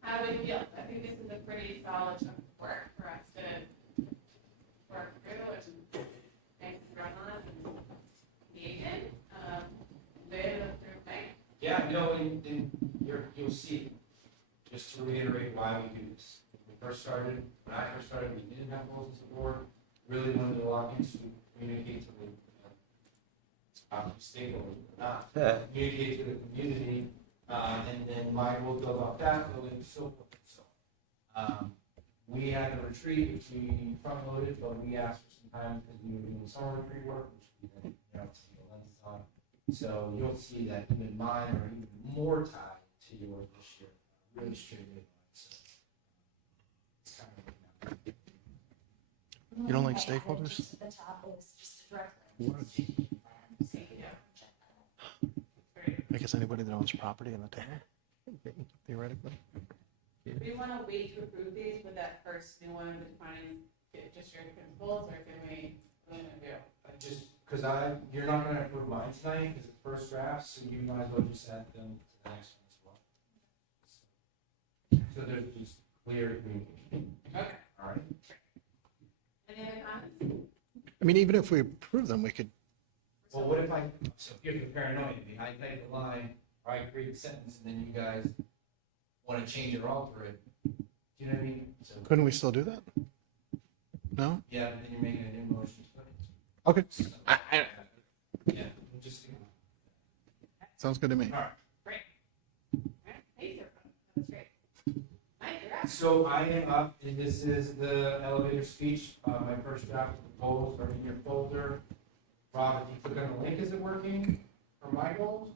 how do we feel? I think this is a pretty solid chunk of work for us to work through and make run on and engage in. Yeah, no, and you'll see, just to reiterate why we do this. When I first started, we didn't have goals as a board, really wanted to lock in to communicate to the stakeholders, not communicate to the community, and then my goal build off that, building so forth and so on. We had a retreat, which we front loaded, but we asked for some time because we were doing summer retreat work, which we then, see the lenses on. So you'll see that even mine are even more tied to yours this year, really straight in. So it's kind of like now. You don't like stakeholders? Just at the top is just the direct What? link. I guess anybody that owns property in the town, theoretically. Do we want to wait to approve these with that first new one, defining just your principles, or can we, what do we do? Just because you're not going to approve mine tonight because it's first draft, so you might as well just add them to the next one as well. So there's just clear communication. Okay. All right. Any other comments? I mean, even if we approve them, we could, Well, what if so here's the paranoia in me. I type the line, or I create a sentence, and then you guys want to change it or alter it. Do you know what I mean? So, couldn't we still do that? No? yeah, but then you're making a new motion. Okay, Yeah, we'll just do that. sounds good to me. All right, thanks, everyone. That's great. Mike, you're up. So I am up, and this is the elevator speech. My first draft of proposals are in your folder. Rob, if you click on the link, is it working for my goals?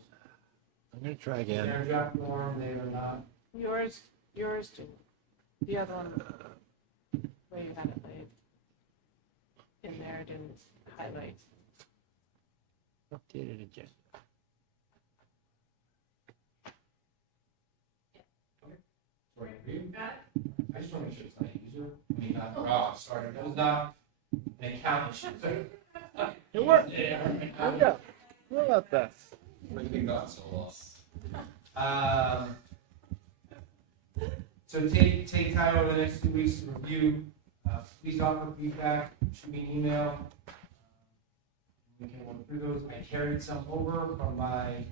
I'm gonna try again. They're in draft form, they are not. Yours too. The other one, where you had it laid in there, didn't highlight. Updated agenda. Sorry, you got it? I just want to make sure it's not a user. I mean, not Rob, sorry, that was not an account issue. It worked. Yeah. Yeah. What about that? We got so lost. So take time over the next 2 weeks to review. Please offer feedback, shoot me an email. We can work through those. I carried some over from my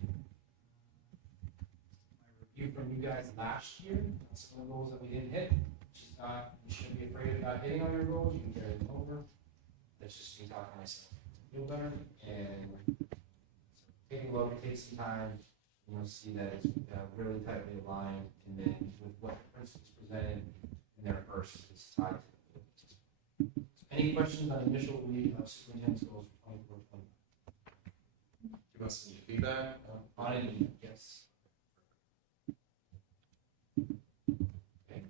review from you guys last year. Some of the goals that we didn't hit, which is not, you shouldn't be afraid about hitting on your goals. You can carry them over. That's just me talking to myself to feel better. And so taking a look, take some time, you'll see that it's really tightly aligned, and then with what principals presented in their first, it's tied to the. Any questions on initial read of superintendent's goals for 24-25? Give us some feedback. Auditing, yes. Okay.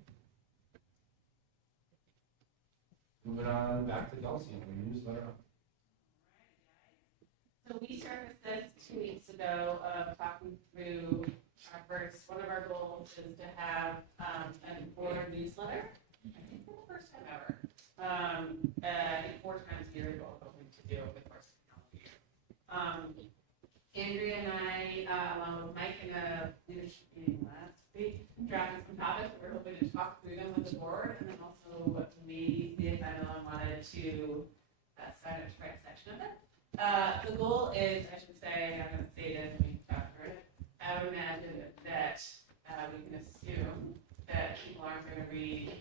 Moving on back to Dulcie, our newsletter. So we surfaced this 2 weeks ago of talking through our first, one of our goals is to have a board newsletter. I think for the first time ever. I think 4 times a year is what we're hoping to do over the course of the calendar year. Andrea and I, along with Mike in a leadership meeting last week, drafted some topics that we're hoping to talk through them with the board, and then also maybe see if anyone wanted to sign up to write a section of it. The goal is, I should say, I'm going to say this, we can talk through it. I would imagine that we can assume that people aren't going to read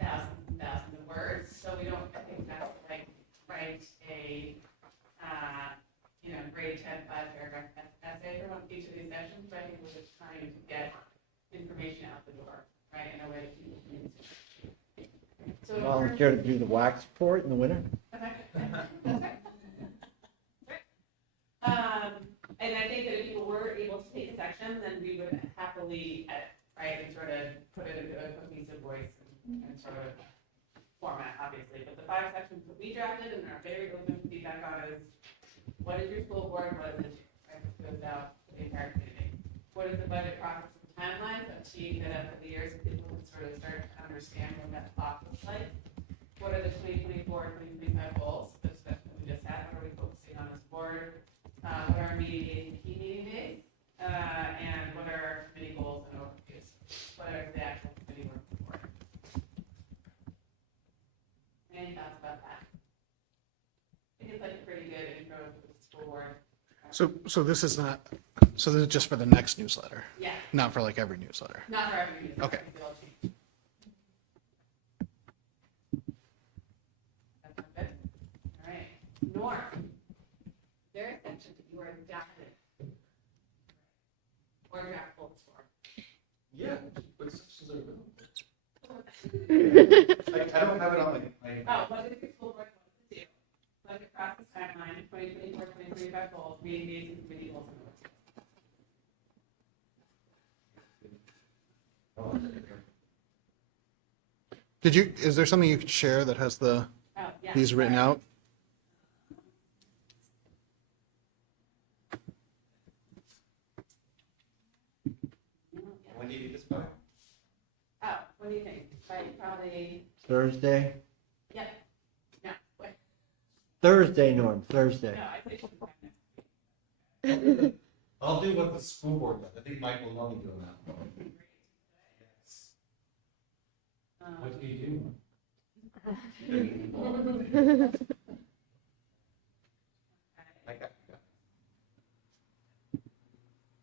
thousands and thousands of words, so we don't, I think, have to like write a, grade 10 5-paragraph essay for each of these sessions, but I think we're just trying to get information out the door, right, in a way that people can use it. So Volunteer to do the wax report in the winter? Okay. And I think that if people were able to take a section, then we would happily edit, right, and sort of put it into a cohesive voice and sort of format, obviously. But the 5 sections that we drafted and are very open feedback on is, what is your school board, what does it do, right, this goes out to the entire community. What is the budget process and timelines? I'm teeing that up for the years so people can sort of start to understand what that clock looks like. What are the 2024, 2025 goals, the discussion that we just had, what are we focusing on this board? What are our meeting days and key meeting days? And what are our committee goals and overviews? What are the actual committee work for? Any thoughts about that? I think it's like a pretty good intro to the school board. So this is not, so this is just for the next newsletter, Yeah, not for like every newsletter. not for every meeting. Okay. That sounds good. All right, Norm. There are sections that you are adapting or draft goals for. Yeah, what sections are available? I don't have it on my. Oh, what is your school board want to do? Budget process timeline, 2024, 2025 goals, meeting days and committee goals. Is there something you could share that has Oh, yeah. these written out? When do you need this by? Oh, what do you think? By probably, Thursday? yeah, no, wait, Thursday, Norm, Thursday. no, I say sometime I'll do what the school board does. I think Mike will love me doing that. Yes. What do you do? I got you.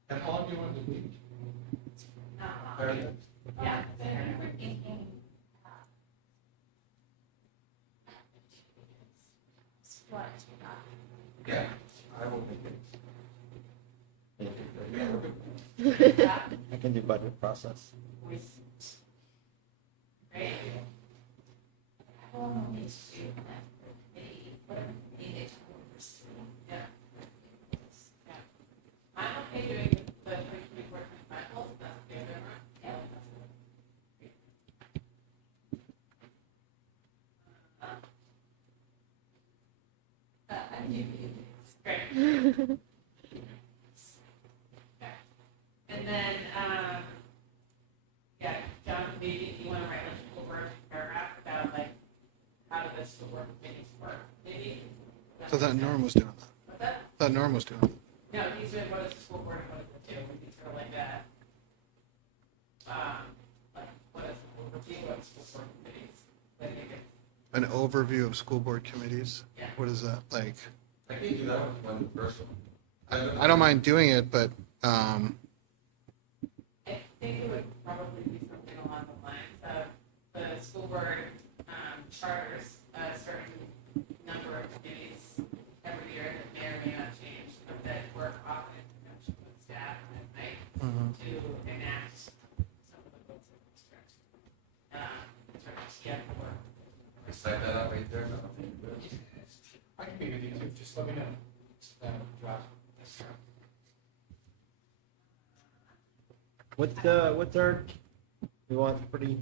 And how long do you want to meet? Yeah, so we're thinking, what, Yeah, I will make it. I can do budget process. Great. how long will it take to that committee, whatever committee they choose? Yeah. Yeah. I'm okay doing the 2024, 25 goals, if that's okay with everyone. Yeah. I do. Great. Okay. And then, yeah, John, maybe you want to write like a full paragraph about like, how do the school board meetings work, maybe? So that Norm was doing that. What's that? That Norm was doing. No, he's doing what is the school board and what does it do? He's sort of like that. Like, what is the overview of school board committees? Like, you can, An overview of school board committees. Yeah. What is that like? I can do that with one first one. I don't mind doing it, but I think it would probably be something along the lines of the school board charters a certain number of committees every year that may or may not change, but that work often in conjunction with staff and Just type that out right there. I can be with you too, just let me know. What's our, we want pretty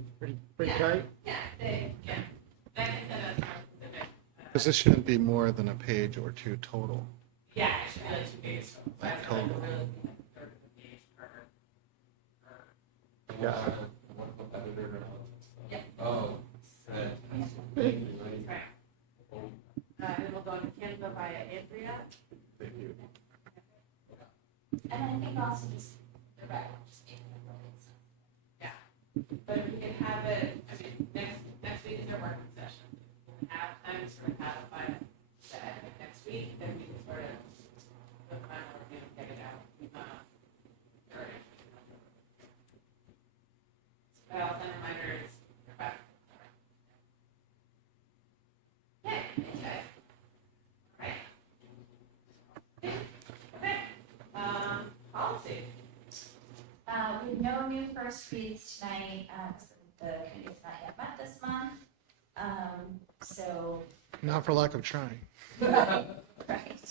tight? Yeah, yeah. I can send us more specific. Because this shouldn't be more than a page or two total. Yeah, it should be like 2 pages. So I feel like we're really looking at a third of the page per. Yeah. One competitor. Yep. Oh. Good. Right. It will go into Canada via Andrea. Thank you. And I think also just the red one, just making it really simple. Yeah. But if we can have it, I mean, next week is our working session. We can have time to sort of have it by the end of next week, then we can sort of the final review and get it out. Alright. But I'll send reminders. Okay, thanks guys. Alright. Okay. Policy. We have no new first reads tonight, the committee's not yet met this month. So, Not for lack of trying. right.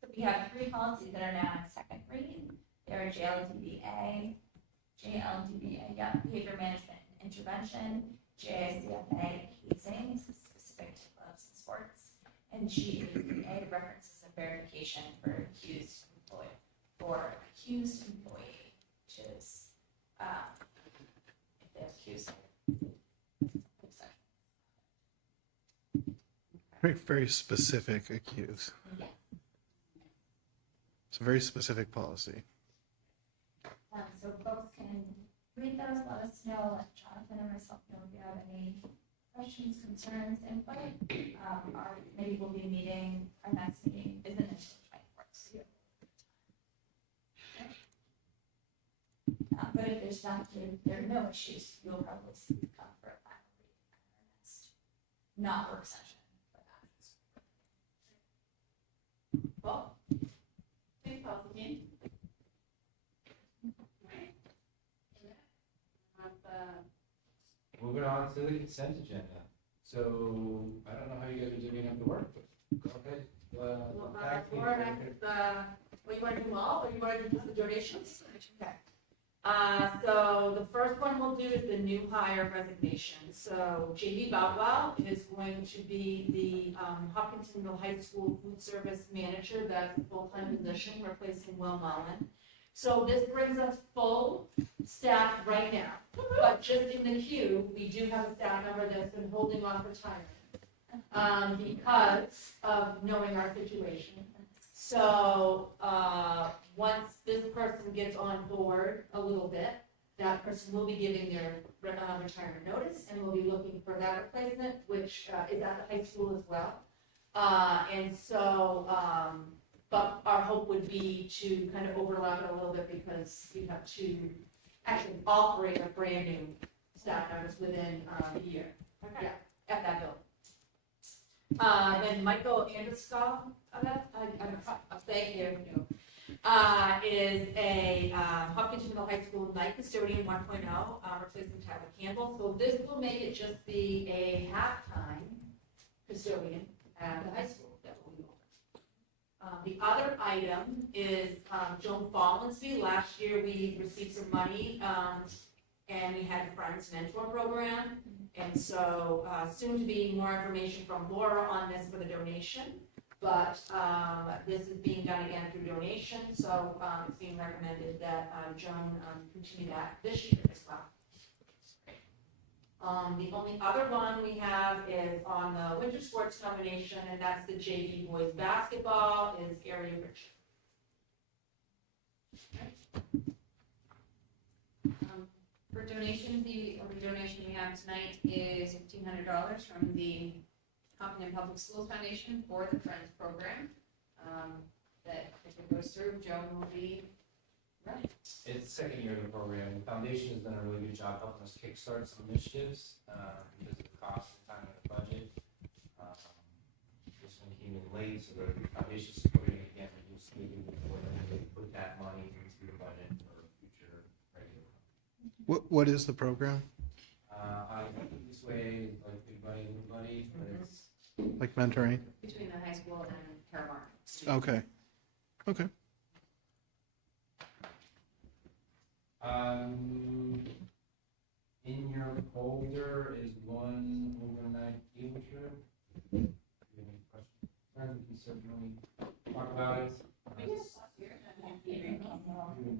So we have 3 policies that are now in second read. There are JLDBA, behavior management and intervention, JICFA, hazing, specific to clubs and sports, and GABA, references and verification for accused employee, which is, if they're accused of Very specific accuse. Yeah. It's a very specific policy. So folks can read those, let us know, let Jonathan and myself know if you have any questions, concerns, input. Our committee will be meeting, our next meeting isn't until the 24th. So but if there are no issues, you'll probably see it come for a final reading at our next, not work session, but Cool. Please call the meeting. Moving on to the consent agenda. So I don't know how you guys are doing up the work, but go ahead. Laura, what you want to do all, or you want to do the donations? Okay. So the first one we'll do is the new hire resignation. So JD Boutwell is going to be the Hopkinton Middle High School food service manager. That's a full-time position, replacing Will Mullen. So this brings us full staff right now. But just in the queue, we do have a staff member that's been holding off retirement because of knowing our situation. So once this person gets on board a little bit, that person will be giving their retirement notice, and we'll be looking for that replacement, which is at the high school as well. And so, but our hope would be to kind of overlap it a little bit, because we have to actually operate a brand new staff members within the year. Yeah, at that building. Then Michael Anderson, thank you, is a Hopkinton Middle High School night custodian 1.0, replacing Tyler Campbell. So this will make it just be a half-time custodian at the high school. That will be over. The other item is Joan Follinsby. Last year we received some money and we had a Friends Mentor program. And so soon to be more information from Laura on this for the donation. But this is being done again through donation. So it's being recommended that Joan continue that this year as well. The only other one we have is on the winter sports nomination, and that's the JV boys basketball, is Gary Richard. For donations, the only donation we have tonight is $1,500 from the Hopkinton Public Schools Foundation for the Friends program. That if it goes through, Joan will be running. It's the second year of the program. The foundation has done a really good job helping us kickstart some initiatives because of the cost and time of the budget. This one came in late, so the foundation is supporting it again. We'll see before they put that money into the budget for future regular. What is the program? I way, like big buddy, little buddy, but it's Like mentoring? Between the high school and Paramount. Okay. Okay. In your folder is one overnight field trip. If you have any questions, we can certainly talk about it. We've been doing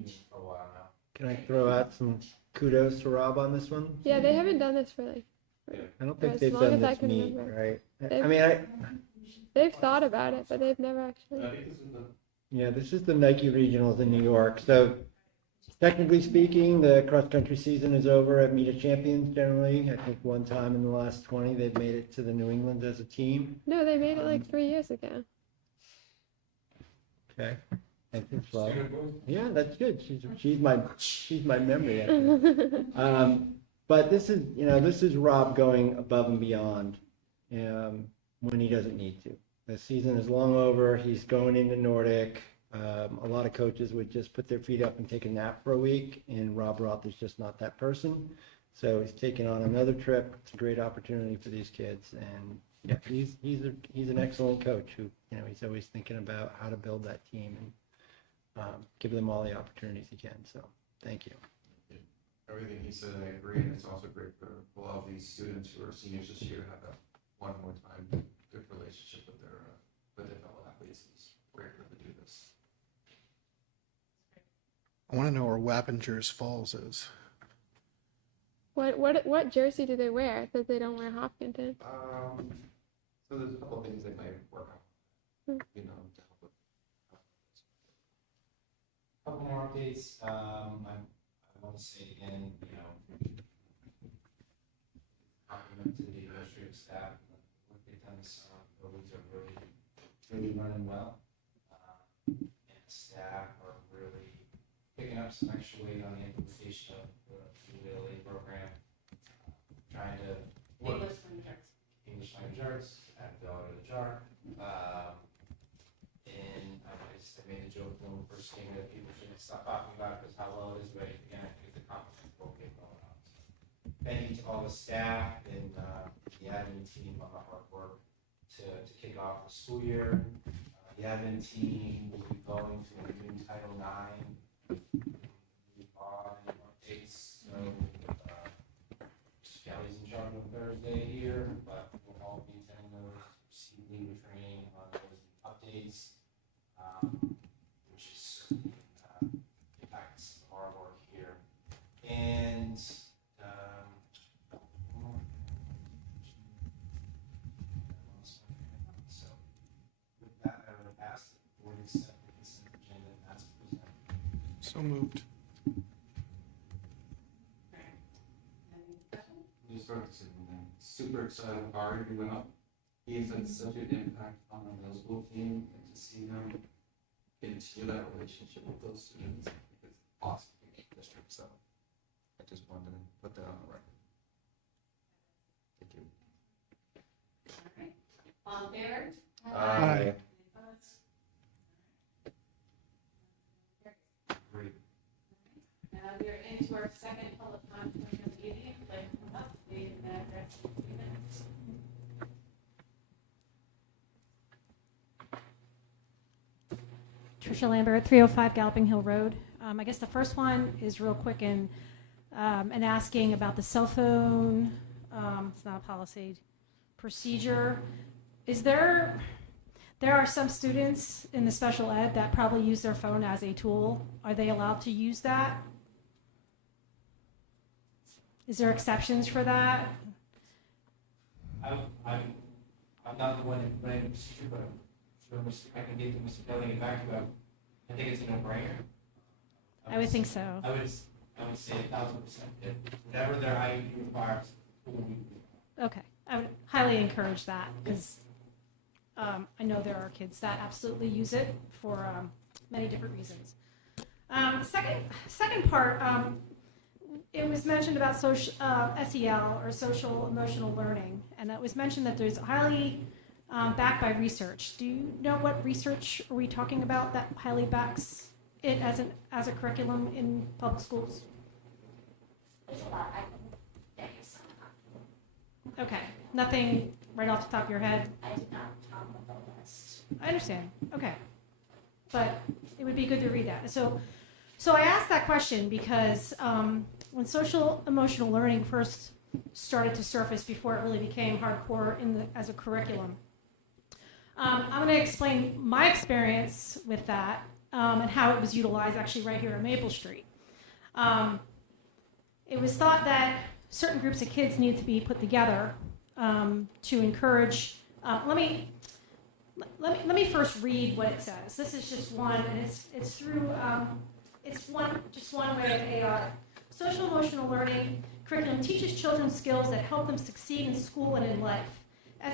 it for a while now. Can I throw out some kudos to Rob on this one? Yeah, they haven't done this for like, I don't For think as they've long done as I this can neat, remember. right? I They've- mean, they've thought about it, but they've never actually. I think this is the yeah, this is the Nike Regionals in New York. So technically speaking, the cross-country season is over at Meet of Champions generally. I think one time in the last 20, they've made it to the New England as a team. No, they made it like 3 years ago. Okay. I think so. Yeah, that's good. She's my memory. Actually. But this is Rob going above and beyond when he doesn't need to. The season is long over. He's going into Nordic. A lot of coaches would just put their feet up and take a nap for a week, and Rob Roth is just not that person. So he's taking on another trip. It's a great opportunity for these kids, and yeah, he's an excellent coach who he's always thinking about how to build that team and give them all the opportunities he can. So thank you. everything he said, I agree, and it's also great for a lot of these students who are seniors this year to have that one more time good relationship with their fellow athletes. It's great for them to do this. I want to know where Wappingers Falls is. What jersey do they wear that they don't wear Hopkinton? So there's a couple of things they might work on, Hmm. to help with. Couple more updates. I want to say again, compliment to the administrative staff. What they've done this summer, buildings are really running well. And the staff are really picking up some extra weight on the implementation of the LA program. Trying to work English language arts, add value to the jar. And I made a joke when we first came that people should stop talking about it because how well it is, but again, I think the compliments will get going on. So thank you to all the staff and the admin team on the hard work to kick off the school year. The admin team will be going to a new Title IX. New law and updates, so Kelly's in charge on Thursday here, but we'll all be attending those, receive legal training on those updates, which is impacts our work here. And so with that, I would ask the board to accept the consent agenda as presented. So moved. Just start to say, super excited Ari who went up. He's had such an impact on the middle school team, and to see them continue that relationship with those students is awesome in the district. So I just wanted to put that on the record. Thank you. All in favor? Aye. Great. Now we're into our second public comment of the evening. Like, come up, we address 2 minutes. Tricia Lambert, 305 Galloping Hill Road. I guess the first one is real quick and asking about the cell phone. It's not a policy procedure. Is there are some students in the special ed that probably use their phone as a tool. Are they allowed to use that? Is there exceptions for that? I'm not the one implementing the procedure, but I'm sure I can get to Mr. Kelly and back to him. I think it's a no-brainer. I would think so. I would say 1,000%. Whatever their IEP requires, Okay, I would highly encourage that because I know there are kids that absolutely use it for many different reasons. Second part, it was mentioned about social SEL or social emotional learning, and it was mentioned that there's highly backed by research. Do you know what research are we talking about that highly backs it as a curriculum in public schools? There's a lot. I can get you some. Okay, nothing right off the top of your head? I did not come with a list. I understand, okay. But it would be good to read that. So I asked that question because when social emotional learning first started to surface before it really became hardcore as a curriculum, I'm going to explain my experience with that and how it was utilized actually right here on Maple Street. It was thought that certain groups of kids need to be put together to encourage. Let me first read what it says. This is just one, and it's through just one way of AR. Social emotional learning curriculum teaches children skills that help them succeed in school and in life.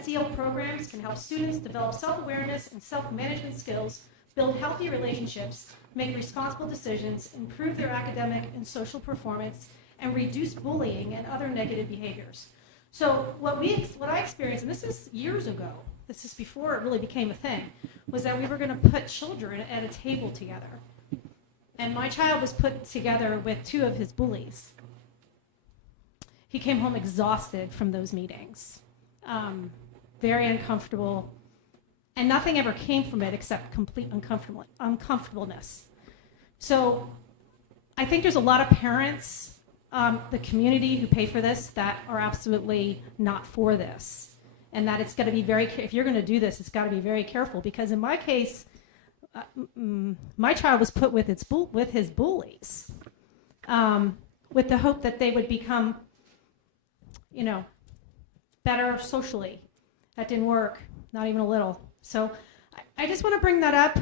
SEL programs can help students develop self-awareness and self-management skills, build healthy relationships, make responsible decisions, improve their academic and social performance, and reduce bullying and other negative behaviors. So what I experienced, and this is years ago, this is before it really became a thing, was that we were going to put children at a table together. And my child was put together with two of his bullies. He came home exhausted from those meetings, very uncomfortable, and nothing ever came from it except complete uncomfortableness. So I think there's a lot of parents, the community who pay for this, that are absolutely not for this. And that it's got to be if you're going to do this, it's got to be very careful, because in my case, my child was put with his bullies, with the hope that they would become, better socially. That didn't work, not even a little. So I just want to bring that up.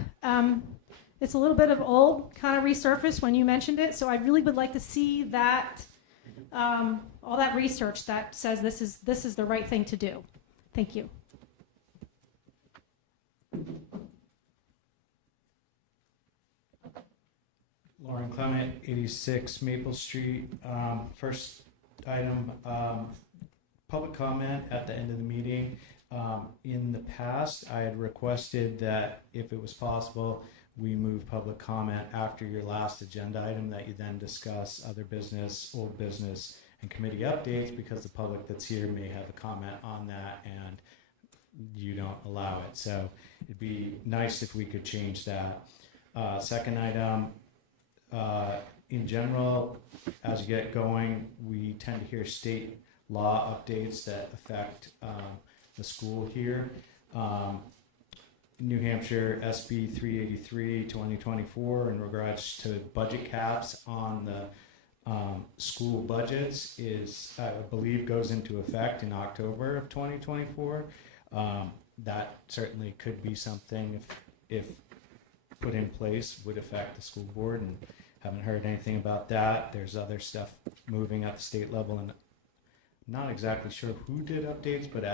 It's a little bit of old kind of resurfaced when you mentioned it. So I really would like to see that, all that research that says this is the right thing to do. Thank you. Lauren Clement, 86 Maple Street. First item, public comment at the end of the meeting. In the past, I had requested that if it was possible, we move public comment after your last agenda item, that you then discuss other business, old business, and committee updates, because the public that's here may have a comment on that and you don't allow it. So it'd be nice if we could change that. Second item, in general, as you get going, we tend to hear state law updates that affect the school here. New Hampshire SB 383 2024 in regards to budget caps on the school budgets is, I believe, goes into effect in October of 2024. That certainly could be something, if put in place, would affect the school board, and haven't heard anything about that. There's other stuff moving at the state level, and not exactly sure who did updates, but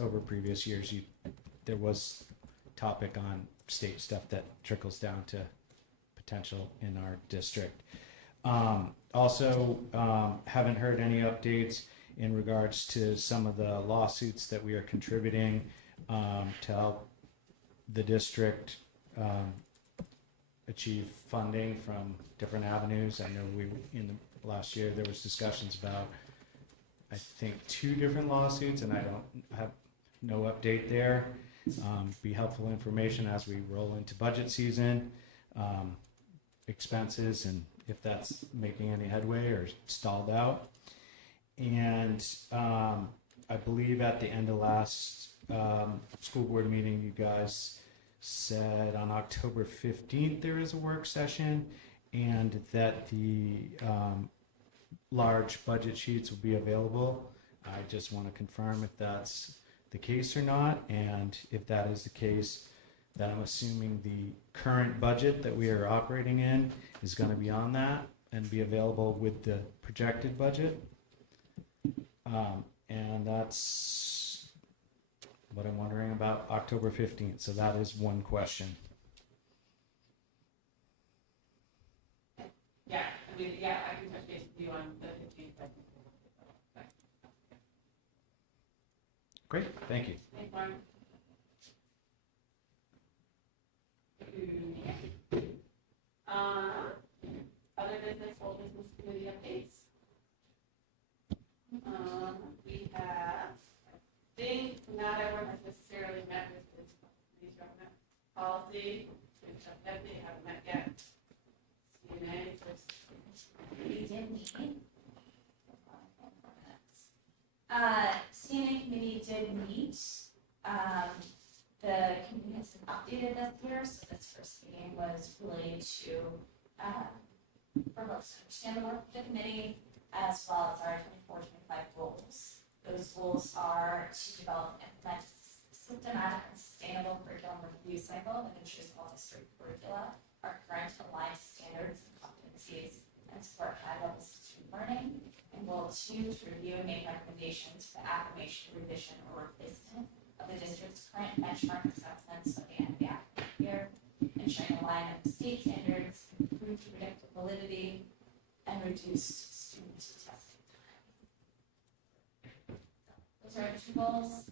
over previous years, there was topic on state stuff that trickles down to potential in our district. Also, haven't heard any updates in regards to some of the lawsuits that we are contributing to help the district achieve funding from different avenues. I know in the last year there was discussions about, I think, 2 different lawsuits, and I don't have no update there. Be helpful information as we roll into budget season, expenses, and if that's making any headway or stalled out. And I believe at the end of last school board meeting, you guys said on October 15th there is a work session, and that the large budget sheets will be available. I just want to confirm if that's the case or not, and if that is the case, then I'm assuming the current budget that we are operating in is going to be on that and be available with the projected budget. And that's what I'm wondering about October 15th. So that is one question. Yeah, I can touch base with you on the 15th. Great, thank you. Thanks, Lauren. Other business, old business committee updates. We have, I think not everyone has necessarily met with this government policy, which they haven't met yet. CNA, We did meet. CNA committee did meet. The committee has been updated this year, so this first meeting was really to, for folks to understand the work of the committee, as well as our 24-25 goals. Those goals are to develop and implement a systematic and sustainable curriculum review cycle that ensures all district curricula are current, aligned to standards and competencies, and support high levels of student learning. And goal 2, to review and make recommendations for the affirmation, revision, or replacement of the district's current benchmark assessments of the end of the academic year, ensuring alignment with state standards, improved predictive validity, and reduced student testing time. Those are the 2 goals.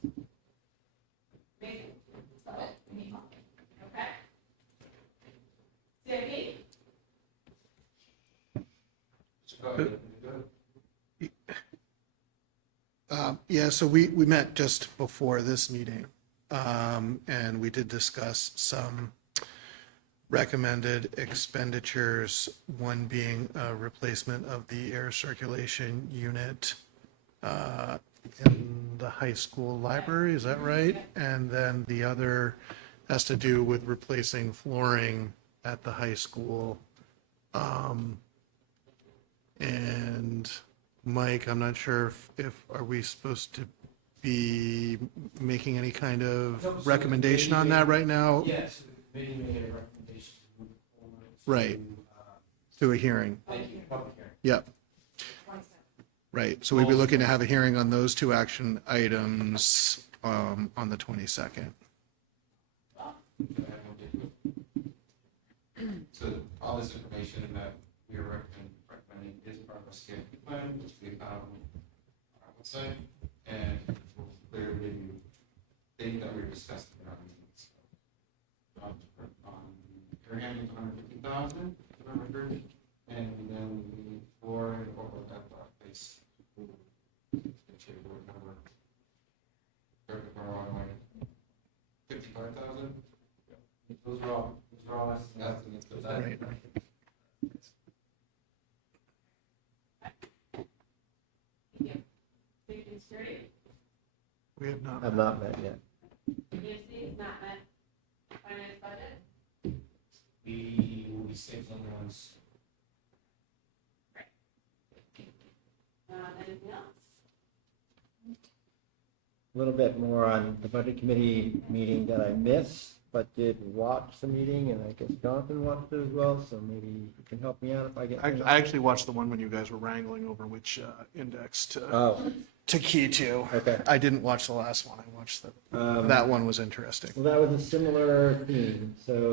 Amazing. So we need more. Okay. CIP? Yeah, so we met just before this meeting, and we did discuss some recommended expenditures, one being a replacement of the air circulation unit in the high school library, is that right? And then the other has to do with replacing flooring at the high school. And Mike, I'm not sure if are we supposed to be making any kind of recommendation on that right now? Yes, the committee made a recommendation to move forward. Right. To a hearing. Thank you, public hearing. Yep. Right, so we'd be looking to have a hearing on those 2 action items on the 22nd. So all this information that we are recommending is part of our scaling plan, which we found on our website, and will clearly give you things that we were discussing in our meetings. Your hand is 150,000, if I remember, and then the floor and overall that place. Correct if I'm wrong, like 55,000. Those are all estimates. Estimates of that. Right. Thank you. Safety and security? We have not. Have not met yet. EMC is not met. Finance budget? We will be scheduling ones. Anything else? A little bit more on the budget committee meeting that I missed, but did watch the meeting, and I guess Jonathan watched it as well, so maybe you can help me out if I get. I actually watched the one when you guys were wrangling over which index Oh, to key to. okay. I didn't watch the last one. I watched that one was interesting. Well, that was a similar theme, so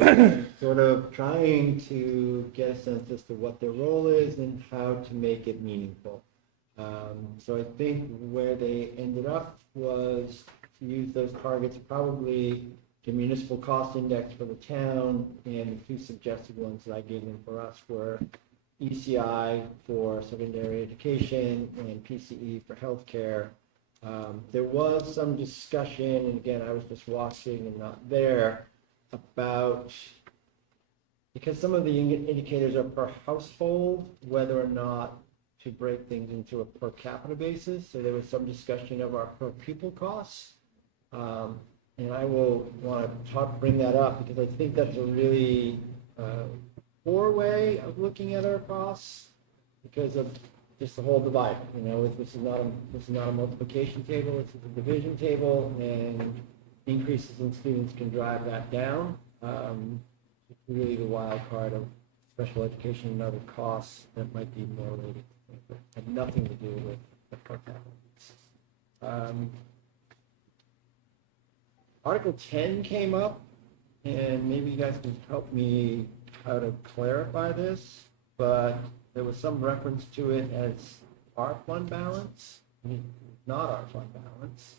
sort of trying to get a sense as to what their role is and how to make it meaningful. So I think where they ended up was to use those targets, probably the municipal cost index for the town, and the 2 suggested ones that I gave them for us were ECI for secondary education and PCE for healthcare. There was some discussion, and again, I was just watching and not there, about, because some of the indicators are per household, whether or not to break things into a per capita basis. So there was some discussion of our per pupil costs. And I will want to bring that up because I think that's a really poor way of looking at our costs because of just the whole divide. You know, this is not a multiplication table, this is a division table, and increases in students can drive that down. It's really the wild card of special education and other costs that might be more related, but have nothing to do with the per capita. Article 10 came up, and maybe you guys can help me how to clarify this, but there was some reference to it as our fund balance, not our fund balance.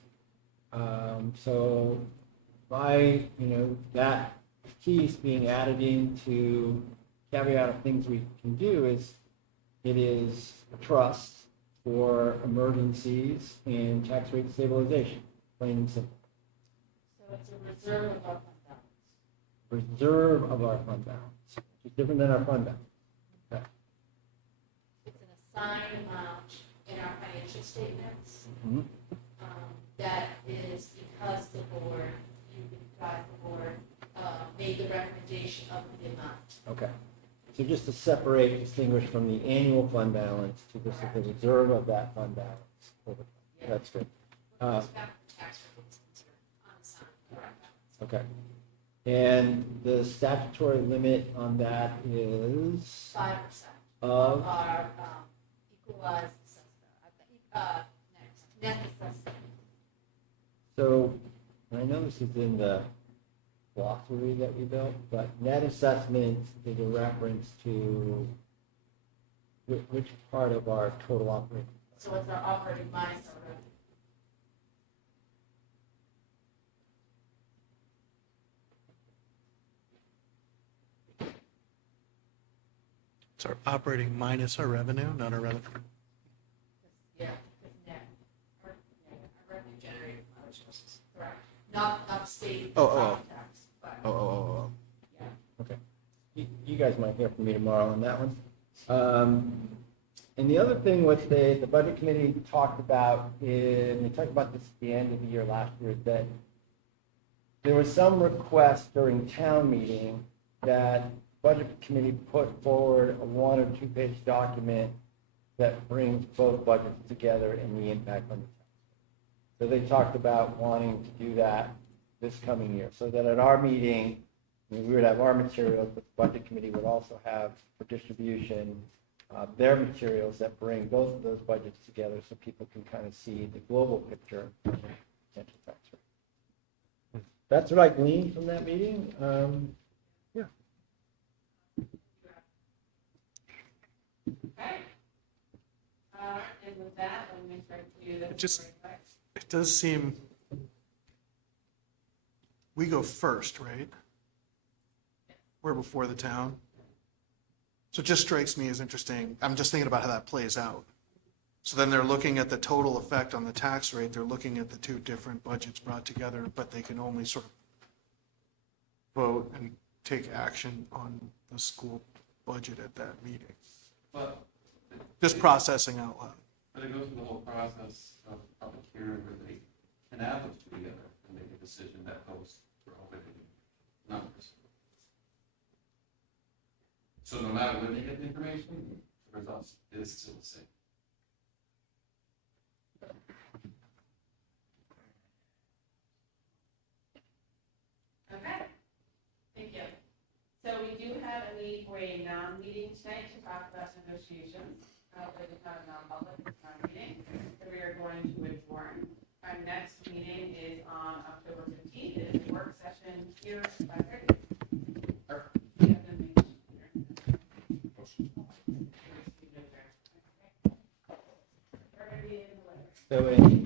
So by, that piece being added into caveat of things we can do is, it is a trust, for emergencies and tax rate stabilization, plain and simple. So it's a reserve of our fund balance. Reserve of our fund balance, which is different than our fund balance. Okay. It's an assigned amount in our financial statements. Mhm. That is because the board, you guys, the board, made the recommendation of the amount. Okay. So just to separate, distinguish from the annual fund balance to this is the reserve of that fund balance. That's good. Tax rates unassigned, correct. Okay. And the statutory limit on that is 5% of, our equalized net assessment. so I know this is in the glossary that we built, but net assessment is a reference to which part of our total operating? So it's our operating minus our revenue. It's our operating minus our revenue, not our revenue. Yeah, because net, our revenue generated from other sources, correct. Not state Oh, property tax, but. Oh. Okay. You guys might hear from me tomorrow on that one. And the other thing what the budget committee talked about, and they talked about this at the end of the year last year, is that there was some request during town meeting that budget committee put forward a 1 or 2 page document that brings both budgets together and the impact on the tax. So they talked about wanting to do that this coming year, so that at our meeting, we would have our materials, but the budget committee would also have for distribution their materials that bring both of those budgets together so people can kind of see the global picture of potential tax rate. That's what I gleaned from that meeting. Yeah. Okay. And with that, let me start to do the. It does seem, we go first, right? We're before the town. So it just strikes me as interesting. I'm just thinking about how that plays out. So then they're looking at the total effect on the tax rate. They're looking at the two different budgets brought together, but they can only sort of vote and take action on the school budget at that meeting. But, Just processing out loud. but it goes through the whole process of public hearing where they can add those two together and make a decision that goes for open numbers. So no matter when they get the information, the results is still the same. Okay, thank you. So we do have a need for a non-meeting tonight to talk about negotiations. It's not a non-public, it's not a meeting, so we are going to adjourn. Our next meeting is on October 15th. It is a work session here at 5:30.